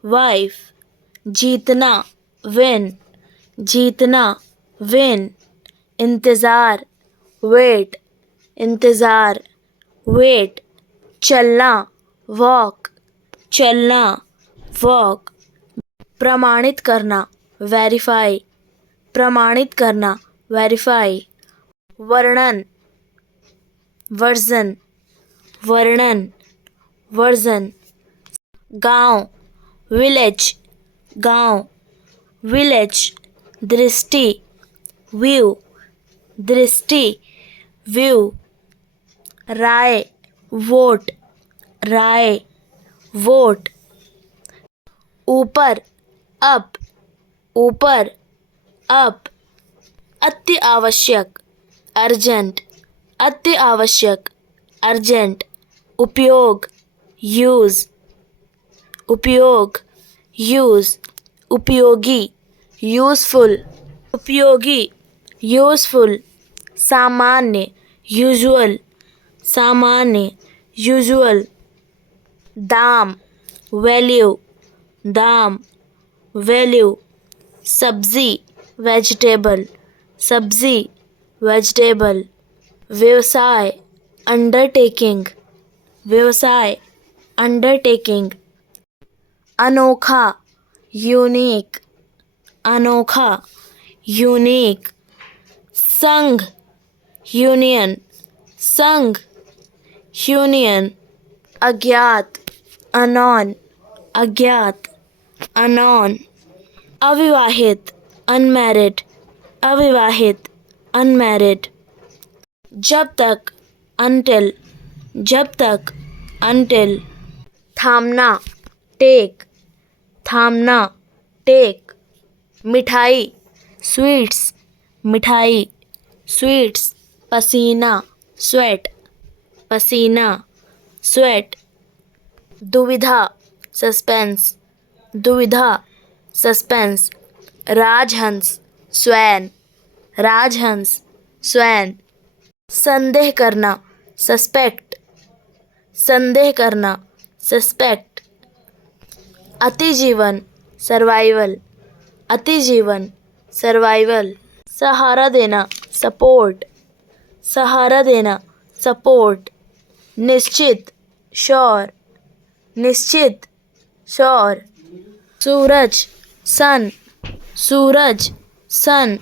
वाइफ, जीतना, विन, जीतना, विन, इंतज़ार, वेट, इंतज़ार, वेट, चलना, वॉक, चलना, वॉक, प्रमाणित करना, वेरीफाई, प्रमाणित करना, वेरीफाई, वर्णन, वर्जन, वर्णन, वर्जन, गांव, विलेज, गांव, विलेज, दृष्टि, व्यू, दृष्टि, व्यू, राय, वोट, राय, वोट, ऊपर, अप, ऊपर, अप, अति आवश्यक, अर्जेंट, अति आवश्यक, अर्जेंट, उपयोग, यूज़, उपयोग, यूज़, उपयोगी, यूज़फुल, उपयोगी, यूज़फुल, सामान्य, यूजुअल, सामान्य, यूजुअल, दाम, वैल्यू, दाम, वैल्यू, सब्जी, वेजिटेबल, सब्जी, वेजिटेबल, व्यवसाय, अंडरटेकिंग, व्यवसाय, अंडरटेकिंग, अनोखा, यूनिक, अनोखा, यूनिक, संघ, यूनियन, संघ, यूनियन, अज्ञात, अनॉन, अज्ञात, अनॉन, अविवाहित, अनमैरिड, अविवाहित, अनमैरिड, जब तक, अनटिल, जब तक, अनटिल, थामना, टेक, थामना, टेक, मिठाई, स्वीट्स, मिठाई, स्वीट्स, पसीना, स्वेट, पसीना, स्वेट, दुविधा, सस्पेंस, दुविधा, सस्पेंस, राजहंस, स्वैन, राजहंस, स्वैन, संदेह करना, सस्पेक्ट, संदेह करना, सस्पेक्ट, अतिजीवन, सर्वाइवल, अतिजीवन, सर्वाइवल, सहारा देना, सपोर्ट, सहारा देना, सपोर्ट, निश्चित, श्योर, निश्चित, श्योर, सूरज, सन, सूरज, सन।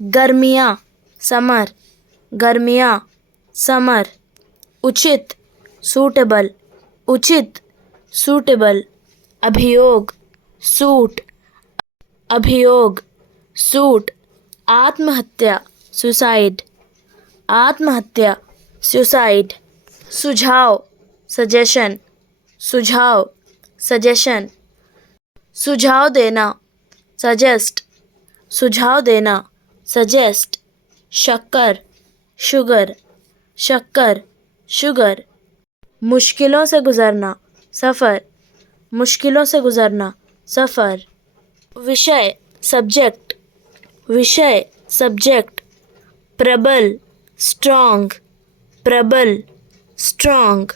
गर्मियाँ, समर, गर्मियाँ, समर। उचित, सूटेबल, उचित, सूटेबल। अभियोग, सूट, अभियोग, सूट। आत्महत्या, सुसाइड, आत्महत्या, सुसाइड। सुझाव, सजेशन, सुझाव, सजेशन। सुझाव देना, सजेस्ट, सुझाव देना, सजेस्ट। शक्कर, शुगर, शक्कर, शुगर। मुश्किलों से गुजरना, सफ़र, मुश्किलों से गुजरना, सफ़र। विषय, सब्जेक्ट, विषय, सब्जेक्ट। प्रबल, स्ट्रॉन्ग, प्रबल, स्ट्रॉन्ग।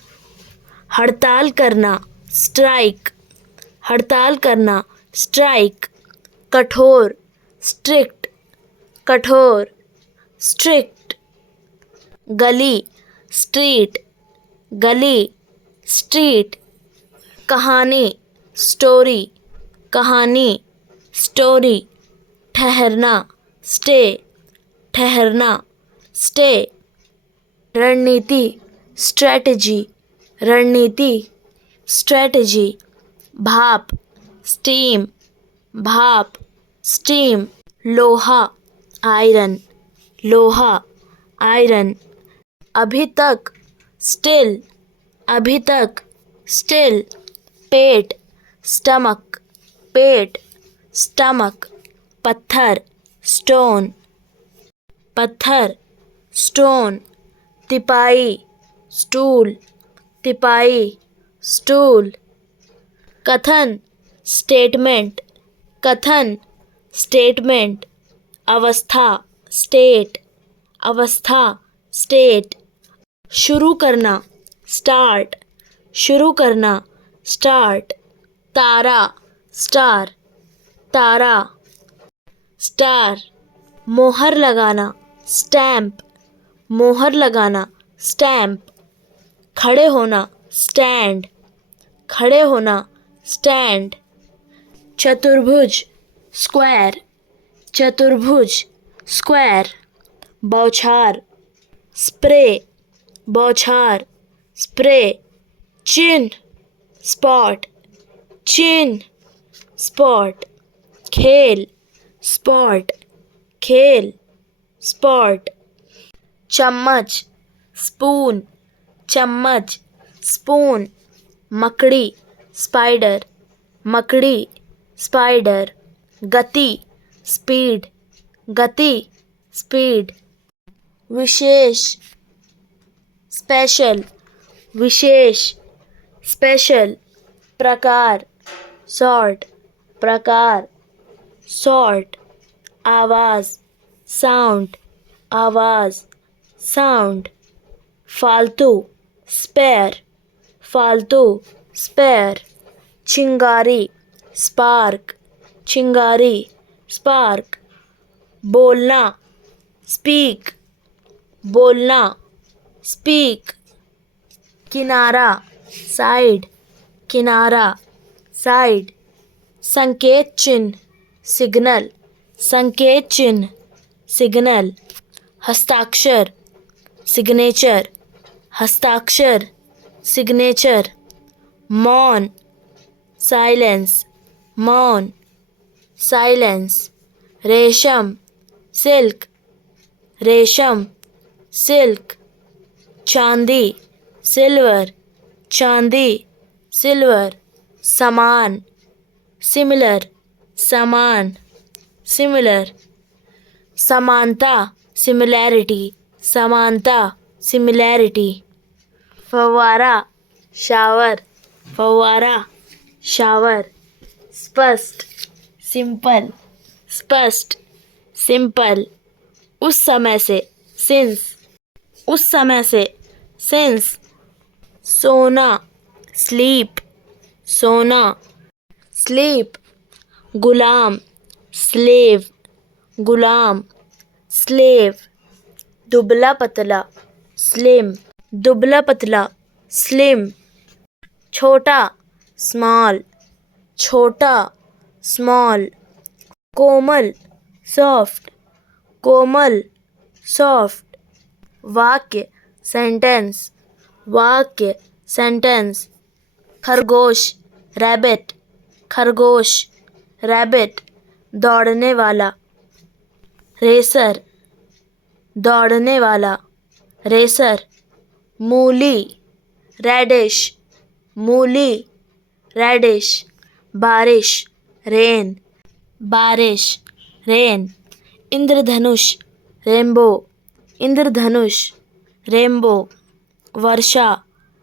हड़ताल करना, स्ट्राइक, हड़ताल करना, स्ट्राइक। कठोर, स्ट्रिक्ट, कठोर, स्ट्रिक्ट। गली, स्ट्रीट, गली, स्ट्रीट। कहानी, स्टोरी, कहानी, स्टोरी। ठहरना, स्टे, ठहरना, स्टे। रणनीति, स्ट्रेटजी, रणनीति, स्ट्रेटजी। भाप, स्टीम, भाप, स्टीम। लोहा, आयरन, लोहा, आयरन। अभी तक, स्टिल, अभी तक, स्टिल। पेट, स्टमक, पेट, स्टमक। पत्थर, स्टोन, पत्थर, स्टोन। तिपाई, स्टूल, तिपाई, स्टूल। कथन, स्टेटमेंट, कथन, स्टेटमेंट। अवस्था, स्टेट, अवस्था, स्टेट। शुरू करना, स्टार्ट, शुरू करना, स्टार्ट। तारा, स्टार, तारा, स्टार। मोहर लगाना, स्टैम्प, मोहर लगाना, स्टैम्प। खड़े होना, स्टैंड, खड़े होना, स्टैंड। चतुर्भुज, स्क्वायर, चतुर्भुज, स्क्वायर। बौछार, स्प्रे, बौछार, स्प्रे। चिन्ह, स्पॉट, चिन्ह, स्पॉट। खेल, स्पॉट, खेल, स्पॉट। चम्मच, स्पून, चम्मच, स्पून। मकड़ी, स्पाइडर, मकड़ी, स्पाइडर। गति, स्पीड, गति, स्पीड। विशेष, स्पेशल, विशेष, स्पेशल। प्रकार, सॉर्ट, प्रकार, सॉर्ट। आवाज़, साउंड, आवाज़, साउंड। फालतू, स्पेयर, फालतू, स्पेयर। चिंगारी, स्पार्क, चिंगारी, स्पार्क। बोलना, स्पीक, बोलना, स्पीक। किनारा, साइड, किनारा, साइड। संकेत चिन्ह, सिग्नल, संकेत चिन्ह, सिग्नल। हस्ताक्षर, सिग्नेचर, हस्ताक्षर, सिग्नेचर। मौन, साइलेंस, मौन, साइलेंस। रेशम, सिल्क, रेशम, सिल्क। चांदी, सिल्वर, चांदी, सिल्वर। समान, सिमिलर, समान, सिमिलर। समानता, सिमिलैरिटी, समानता, सिमिलैरिटी। फव्वारा, शावर, फव्वारा, शावर। स्पष्ट, सिंपल, स्पष्ट, सिंपल। उस समय से, सिंस, उस समय से, सिंस। सोना, स्लीप, सोना, स्लीप। गुलाम, स्लेव, गुलाम, स्लेव। दुबला पतला, स्लिम, दुबला पतला, स्लिम। छोटा, स्मॉल, छोटा, स्मॉल, कोमल, सॉफ्ट, कोमल, सॉफ्ट, वाक्य, सेंटेंस, वाक्य, सेंटेंस, खरगोश, रैबिट, खरगोश, रैबिट, दौड़ने वाला, रेसर, दौड़ने वाला, रेसर, मूली, रेडिश, मूली, रेडिश, बारिश, रेन, बारिश, रेन, इंद्रधनुष, रेनबो, इंद्रधनुष, रेनबो, वर्षा,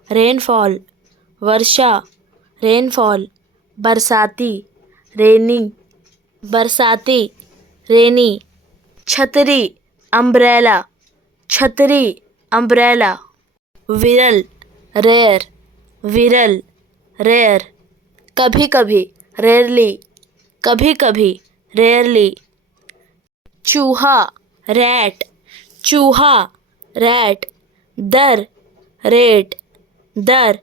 रेनफॉल, वर्षा, रेनफॉल, बरसाती, रेनी, बरसाती, रेनी, छतरी, अम्ब्रेला, छतरी, अम्ब्रेला, विरल, रेयर, विरल, रेयर, कभी कभी, रेयरली, कभी कभी, रेयरली, चूहा, रैट, चूहा, रैट, दर, रेट, दर,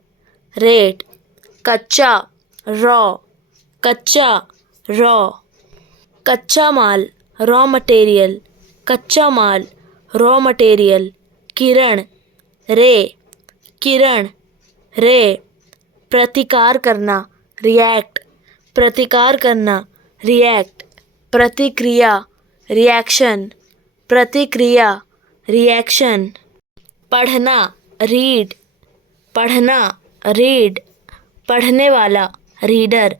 रेट, कच्चा, रॉ, कच्चा, रॉ, कच्चा माल, रॉ मटेरियल, कच्चा माल, रॉ मटेरियल, किरण, रे, किरण, रे, प्रतिकार करना, रिएक्ट, प्रतिकार करना, रिएक्ट, प्रतिक्रिया, रिएक्शन, प्रतिक्रिया, रिएक्शन, पढ़ना, रीड, पढ़ना, रीड, पढ़ने वाला, रीडर,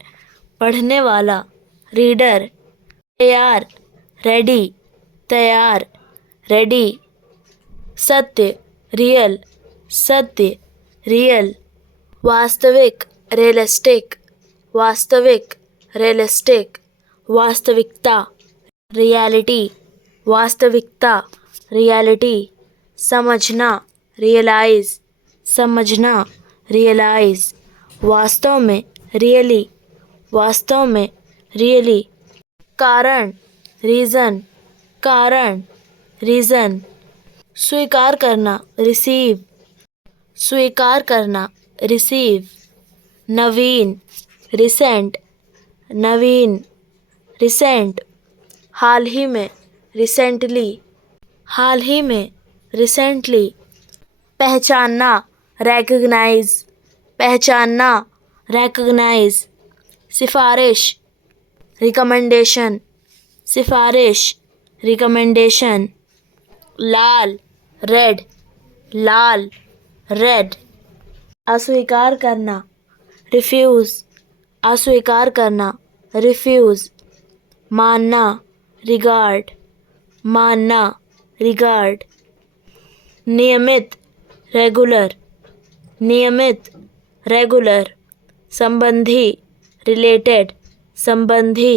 पढ़ने वाला, रीडर, तैयार, रेडी, तैयार, रेडी, सत्य, रियल, सत्य, रियल, वास्तविक, रियलिस्टिक, वास्तविक, रियलिस्टिक, वास्तविकता, रियलिटी, वास्तविकता, रियलिटी, समझना, रियलाइज, समझना, रियलाइज, वास्तव में, रियली, वास्तव में, रियली, कारण, रीज़न, कारण, रीज़न, स्वीकार करना, रिसीव, स्वीकार करना, रिसीव, नवीन, रिसेंट, नवीन, रिसेंट, हाल ही में, रिसेंटली, हाल ही में, रिसेंटली, पहचानना, रिकग्नाइज, पहचानना, रिकग्नाइज, सिफारिश, रिकमेंडेशन, सिफारिश, रिकमेंडेशन, लाल, रेड, लाल, रेड, अस्वीकार करना, रिफ्यूज़, अस्वीकार करना, रिफ्यूज़, मानना, रिगार्ड, मानना, रिगार्ड, नियमित, रेगुलर, नियमित, रेगुलर, संबंधी, रिलेटेड, संबंधी,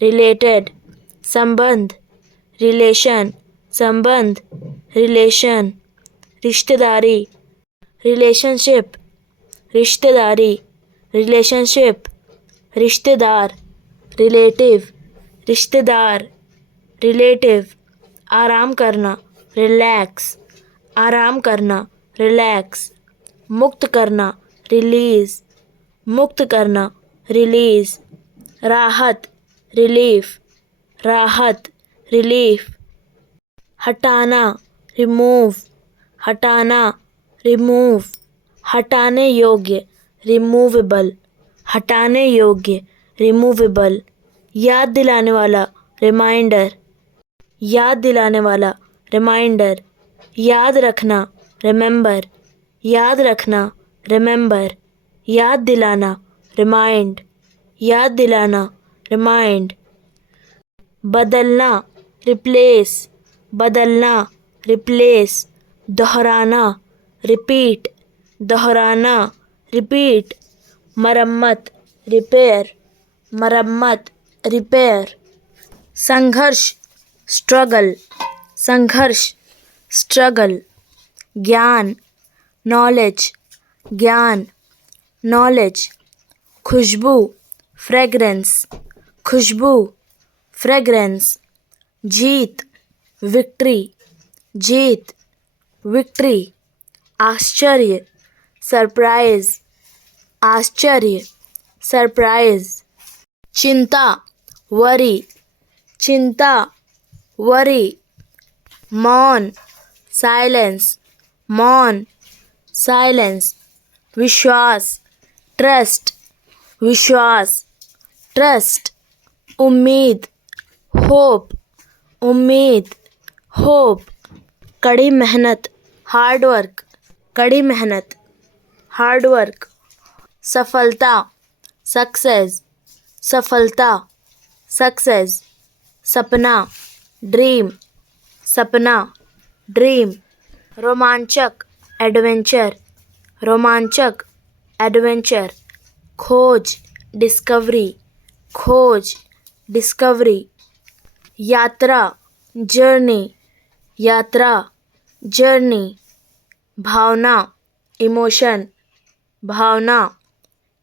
रिलेटेड, संबंध, रिलेशन, संबंध, रिलेशन, रिश्तेदारी, रिलेशनशिप, रिश्तेदारी, रिलेशनशिप, रिश्तेदार, रिलेटिव, रिश्तेदार, रिलेटिव, आराम करना, रिलैक्स, आराम करना, रिलैक्स, मुक्त करना, रिलीज़, मुक्त करना, रिलीज़, राहत, रिलीफ, राहत, रिलीफ, हटाना, रिमूव, हटाना, रिमूव, हटाने योग्य, रिमूवेबल, हटाने योग्य, रिमूवेबल, याद दिलाने वाला, रिमाइंडर, याद दिलाने वाला, रिमाइंडर, याद रखना, रिमेंबर, याद रखना, रिमेंबर, याद दिलाना, रिमाइंड, याद दिलाना, रिमाइंड, बदलना, रिप्लेस, बदलना, रिप्लेस, दोहराना, रिपीट, दोहराना, रिपीट, मरम्मत, रिपेयर, मरम्मत, रिपेयर, संघर्ष, स्ट्रगल, संघर्ष, स्ट्रगल, ज्ञान, नॉलेज, ज्ञान, नॉलेज, खुशबू, फ्रेग्रेंस, खुशबू, फ्रेग्रेंस, जीत, विक्ट्री, जीत, विक्ट्री, आश्चर्य, सरप्राइज, आश्चर्य, सरप्राइज, चिंता, वरी, चिंता, वरी। मौन, साइलेंस, मौन, साइलेंस। विश्वास, ट्रस्ट, विश्वास, ट्रस्ट। उम्मीद, होप, उम्मीद, होप। कड़ी मेहनत, हार्ड वर्क, कड़ी मेहनत, हार्ड वर्क। सफलता, सक्सेस, सफलता, सक्सेस। सपना, ड्रीम, सपना, ड्रीम। रोमांचक, एडवेंचर, रोमांचक, एडवेंचर। खोज, डिस्कवरी, खोज, डिस्कवरी। यात्रा, जर्नी, यात्रा, जर्नी। भावना, इमोशन, भावना,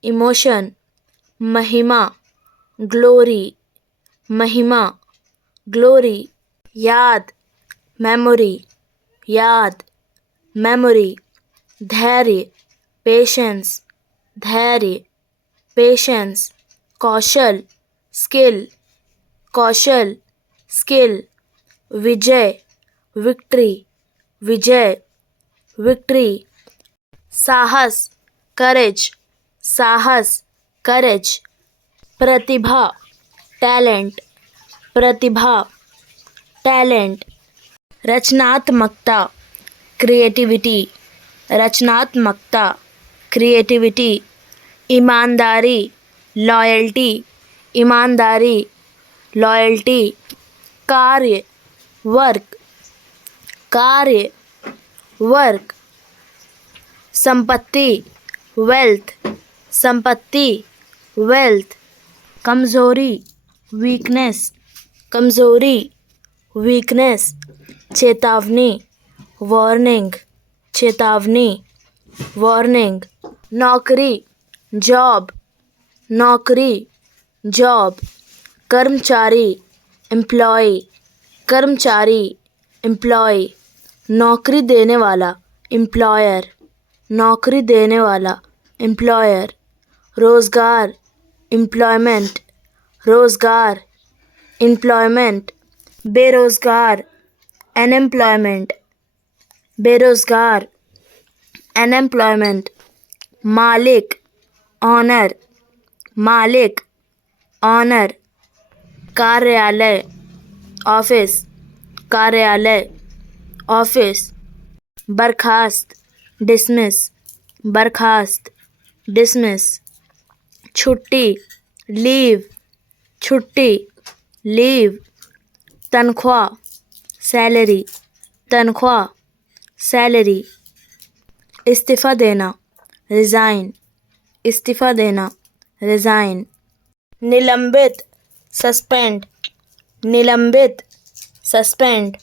इमोशन। महिमा, ग्लोरी, महिमा, ग्लोरी। याद, मेमोरी, याद, मेमोरी। धैर्य, पेशेंस, धैर्य, पेशेंस। कौशल, स्किल, कौशल, स्किल। विजय, विक्ट्री, विजय, विक्ट्री। साहस, करेज, साहस, करेज। प्रतिभा, टैलेंट, प्रतिभा, टैलेंट। रचनात्मकता, क्रिएटिविटी, रचनात्मकता, क्रिएटिविटी। ईमानदारी, लॉयल्टी, ईमानदारी, लॉयल्टी। कार्य, वर्क, कार्य, वर्क। संपत्ति, वेल्थ, संपत्ति, वेल्थ। कमजोरी, वीकनेस, कमजोरी, वीकनेस। चेतावनी, वार्निंग, चेतावनी, वार्निंग। नौकरी, जॉब, नौकरी, जॉब। कर्मचारी, एम्प्लॉय, कर्मचारी, एम्प्लॉय। नौकरी देने वाला, एम्प्लॉयर, नौकरी देने वाला, एम्प्लॉयर। रोजगार, एम्प्लॉयमेंट, रोजगार, एम्प्लॉयमेंट। बेरोजगार, अनएम्प्लॉयमेंट, बेरोजगार, अनएम्प्लॉयमेंट। मालिक, ऑनर, मालिक, ऑनर। कार्यालय, ऑफिस, कार्यालय, ऑफिस। बर्खास्त, डिसमिस, बर्खास्त, डिसमिस। छुट्टी, लीव, छुट्टी, लीव। तनख्वाह, सैलरी, तनख्वाह, सैलरी। इस्तीफ़ा देना, रिज़ाइन, इस्तीफ़ा देना, रिज़ाइन। निलंबित, सस्पेंड, निलंबित, सस्पेंड।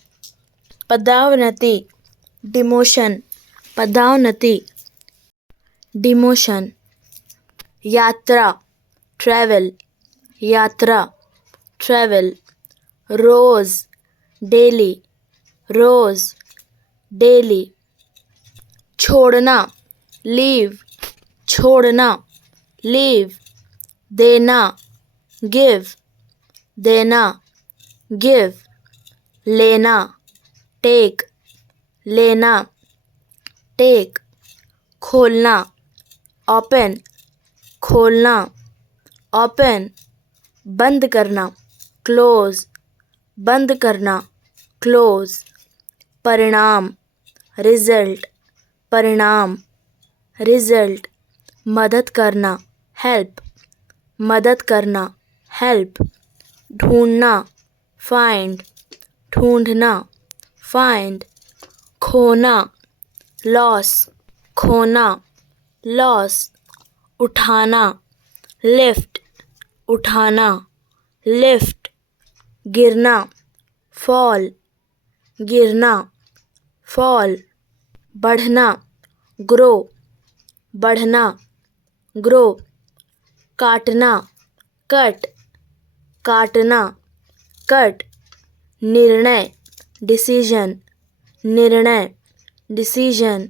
पदोन्नति, डिमोशन, पदोन्नति, डिमोशन। यात्रा, ट्रैवल, यात्रा, ट्रैवल। रोज, डेली, रोज, डेली। छोड़ना, लीव, छोड़ना, लीव। देना, गिव, देना, गिव। लेना, टेक, लेना, टेक। खोलना, ओपन, खोलना, ओपन। बंद करना, क्लोज, बंद करना, क्लोज। परिणाम, रिजल्ट, परिणाम, रिजल्ट। मदद करना, हेल्प, मदद करना, हेल्प। ढूंढना, फाइंड, ढूंढना, फाइंड। खोना, लॉस, खोना, लॉस। उठाना, लिफ्ट, उठाना, लिफ्ट। गिरना, फॉल, गिरना, फॉल। बढ़ना, ग्रो, बढ़ना, ग्रो। काटना, कट, काटना, कट। निर्णय, डिसीजन, निर्णय, डिसीजन।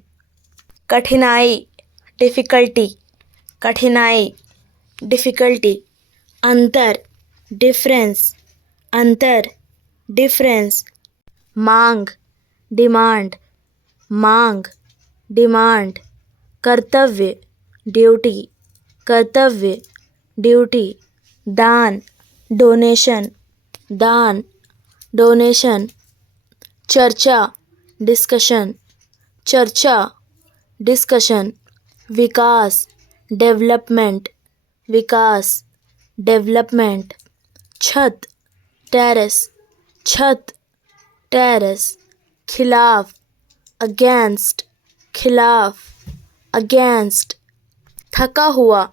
कठिनाई, डिफ़िकल्टी, कठिनाई, डिफ़िकल्टी। अंतर, डिफरेंस, अंतर, डिफरेंस. मांग, डिमांड, मांग, डिमांड. कर्तव्य, ड्यूटी, कर्तव्य, ड्यूटी. दान, डोनेशन, दान, डोनेशन. चर्चा, डिस्कशन, चर्चा, डिस्कशन. विकास, डेवलपमेंट, विकास, डेवलपमेंट. छत, टेरेस, छत, टेरेस. खिलाफ, अगेंस्ट, खिलाफ, अगेंस्ट. थका हुआ,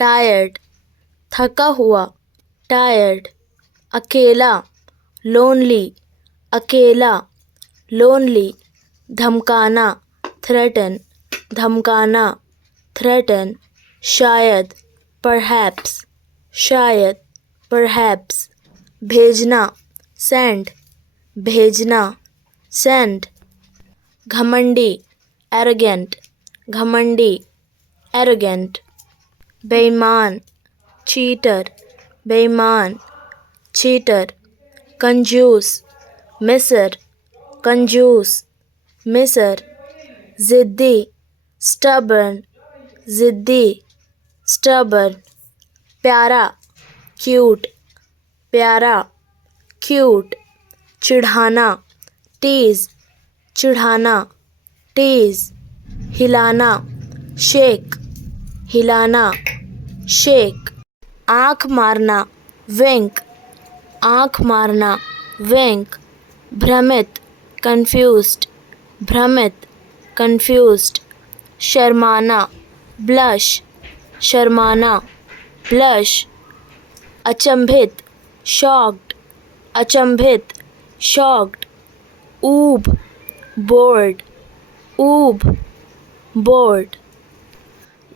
टायर्ड, थका हुआ, टायर्ड. अकेला, लोनली, अकेला, लोनली. धमकाना, थ्रेटन, धमकाना, थ्रेटन. शायद, परहैप्स, शायद, परहैप्स. भेजना, सेंड, भेजना, सेंड. घमंडी, एरोगेंट, घमंडी, एरोगेंट. बेईमान, चीटर, बेईमान, चीटर. कंजूस, मिसर, कंजूस, मिसर. ज़िद्दी, स्टबर्न, ज़िद्दी, स्टबर्न. प्यारा, क्यूट, प्यारा, क्यूट. चिढ़ाना, टीज, चिढ़ाना, टीज. हिलाना, शेक, हिलाना, शेक. आँख मारना, विंक, आँख मारना, विंक. भ्रमित, कंफ्यूज्ड, भ्रमित, कंफ्यूज्ड. शर्माना, ब्लश, शर्माना, ब्लश. अचंभित, शॉक्ड, अचंभित, शॉक्ड. ऊब, बोर्ड, ऊब, बोर्ड.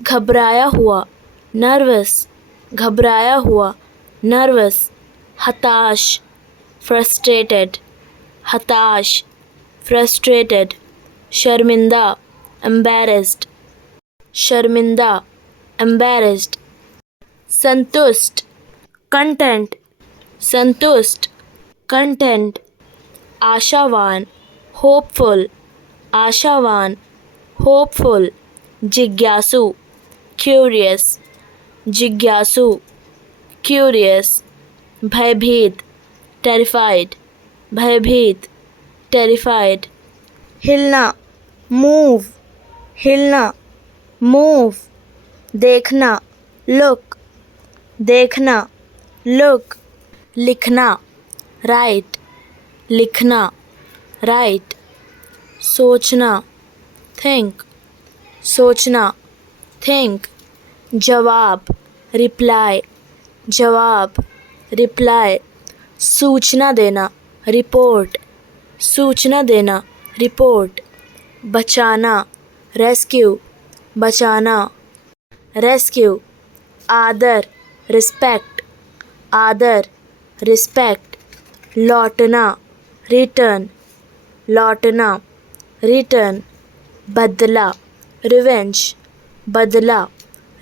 घबराया हुआ, नर्वस, घबराया हुआ, नर्वस. हताश, फ्रस्ट्रेटेड, हताश, फ्रस्ट्रेटेड. शर्मिंदा, एम्बैरेस्ड, शर्मिंदा, एम्बैरेस्ड. संतुष्ट, कंटेंट, संतुष्ट, कंटेंट. आशावान, होपफुल, आशावान, होपफुल. जिज्ञासु, क्यूरियस, जिज्ञासु, क्यूरियस. भयभीत, टेरिफाइड, भयभीत, टेरिफाइड. हिलना, मूव, हिलना, मूव. देखना, लुक, देखना, लुक. लिखना, राइट, लिखना, राइट. सोचना, थिंक, सोचना, थिंक. जवाब, रिप्लाई, जवाब, रिप्लाई. सूचना देना, रिपोर्ट, सूचना देना, रिपोर्ट. बचाना, रेस्क्यू, बचाना, रेस्क्यू. आदर, रिस्पेक्ट, आदर, रिस्पेक्ट. लौटना, रिटर्न, लौटना, रिटर्न. बदला, रिवेंज, बदला,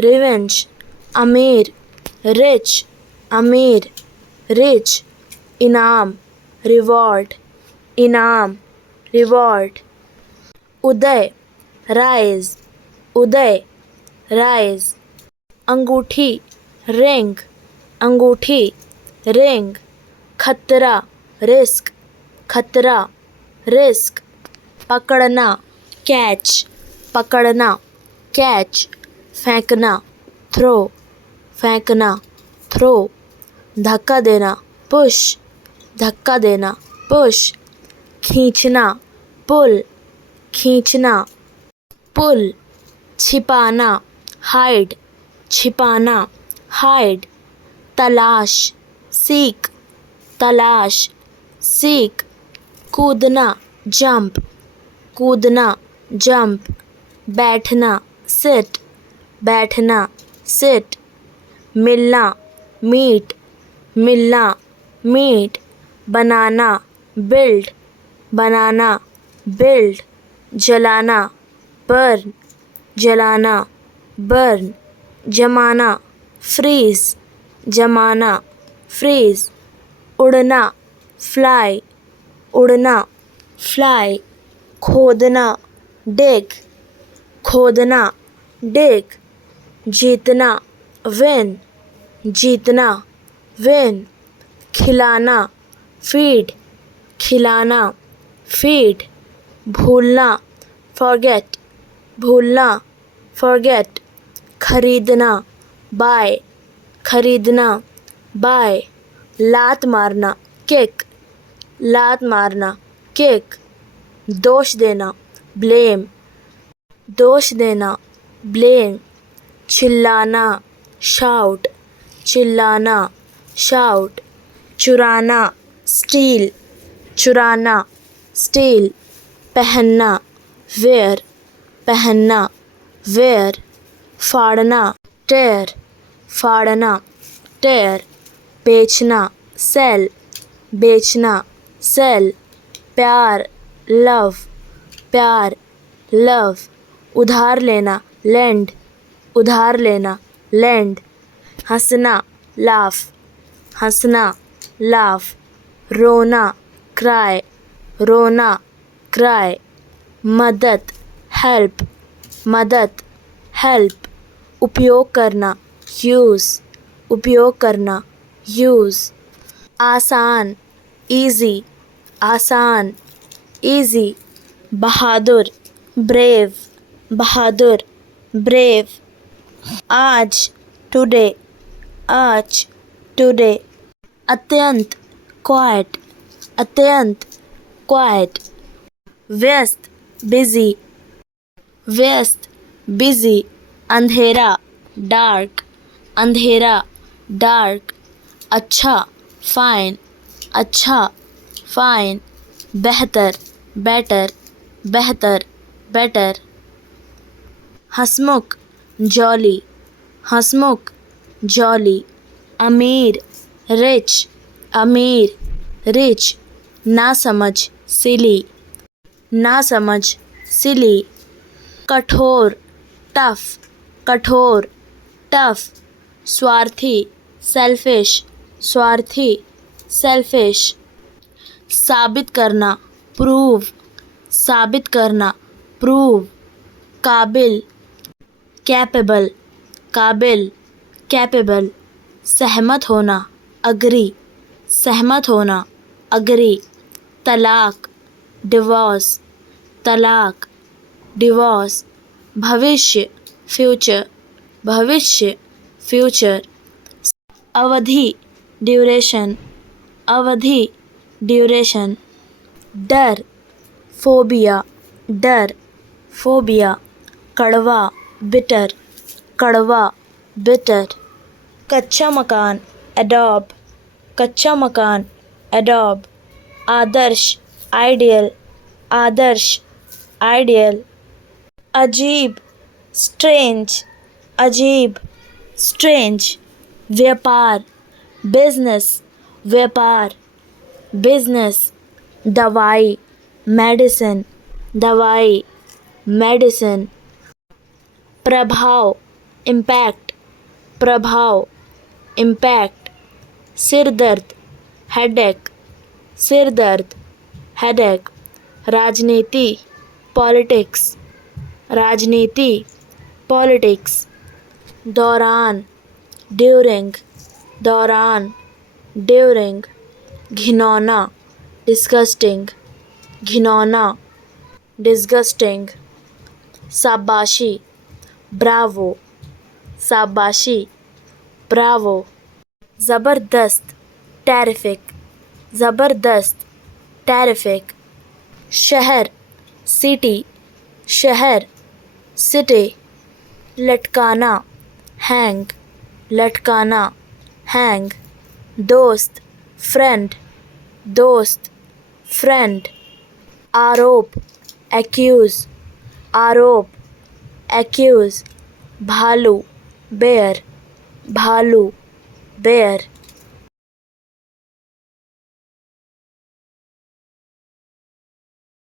रिवेंज. अमीर, रिच, अमीर, रिच. इनाम, रिवॉर्ड, इनाम, रिवॉर्ड. उदय, राइज, उदय, राइज. अंगूठी, रिंग, अंगूठी, रिंग. खतरा, रिस्क, खतरा, रिस्क. पकड़ना, कैच, पकड़ना, कैच. फेंकना, थ्रो, फेंकना, थ्रो. धक्का देना, पुश, धक्का देना, पुश. खींचना, पुल, खींचना, पुल. छिपाना, हाइड, छिपाना, हाइड. तलाश, सीक, तलाश, सीक. कूदना, जंप, कूदना, जंप. बैठना, सिट, बैठना, सिट. मिलना, मीट, मिलना, मीट. बनाना, बिल्ड, बनाना, बिल्ड. जलाना, बर्न, जलाना, बर्न. जमाना, फ्रीज, जमाना, फ्रीज, उड़ना, फ्लाई, उड़ना, फ्लाई, खोदना, डिग, खोदना, डिग, जीतना, विन, जीतना, विन, खिलाना, फीड, खिलाना, फीड, भूलना, फॉरगेट, भूलना, फॉरगेट, खरीदना, बाय, खरीदना, बाय, लात मारना, किक, लात मारना, किक, दोष देना, ब्लेम, दोष देना, ब्लेम, चिल्लाना, शाउट, चिल्लाना, शाउट, चुराना, स्टील, चुराना, स्टील, पहनना, वेयर, पहनना, वेयर, फाड़ना, टेयर, फाड़ना, टेयर, बेचना, सेल, बेचना, सेल, प्यार, लव, प्यार, लव, उधार लेना, लेंड, उधार लेना, लेंड, हंसना, लाफ, हंसना, लाफ, रोना, क्राई, रोना, क्राई, मदद, हेल्प, मदद, हेल्प, उपयोग करना, यूज़, उपयोग करना, यूज़, आसान, इजी, आसान, इजी, बहादुर, ब्रेव, बहादुर, ब्रेव, आज, टुडे, आज, टुडे, अत्यंत, क्वाइट, अत्यंत, क्वाइट, व्यस्त, बिजी, व्यस्त, बिजी, अंधेरा, डार्क, अंधेरा, डार्क, अच्छा, फाइन, अच्छा, फाइन, बेहतर, बेटर, बेहतर, बेटर, हंसमुख, जॉली, हंसमुख, जॉली, अमीर, रिच, अमीर, रिच, नासमझ, सिली, नासमझ, सिली, कठोर, टफ, कठोर, टफ, स्वार्थी, सेल्फिश, स्वार्थी, सेल्फिश, साबित करना, प्रूव, साबित करना, प्रूव, काबिल, कैपेबल, काबिल, कैपेबल, सहमत होना, अग्री, सहमत होना, अग्री, तलाक, डिवोर्स, तलाक, डिवोर्स, भविष्य, फ्यूचर, भविष्य, फ्यूचर, अवधि, ड्यूरेशन, अवधि, ड्यूरेशन, डर, फोबिया, डर, फोबिया, कड़वा, बिटर, कड़वा, बिटर, कच्चा मकान, एडॉब, कच्चा मकान, एडॉब, आदर्श, आइडियल, आदर्श, आइडियल, अजीब, स्ट्रेंज, अजीब, स्ट्रेंज, व्यापार, बिजनेस, व्यापार, बिजनेस, दवाई, मेडिसिन, दवाई, मेडिसिन, प्रभाव, इम्पैक्ट, प्रभाव, इम्पैक्ट, सिर दर्द, हेडेक, सिर दर्द, हेडेक, राजनीति, पॉलिटिक्स, राजनीति, पॉलिटिक्स, दौरान, ड्यूरिंग, दौरान, ड्यूरिंग, घिनौना, डिस्गस्टिंग, घिनौना, डिस्गस्टिंग, शाबाशी, ब्रावो, शाबाशी, ब्रावो, ज़बरदस्त, टेरिफिक, ज़बरदस्त, टेरिफिक, शहर, सिटी, शहर, सिटी, लटकाना, हैंग, लटकाना, हैंग, दोस्त, फ्रेंड, दोस्त, फ्रेंड, आरोप, एक्यूज़, आरोप, एक्यूज़, भालू, बेयर, भालू, बेयर,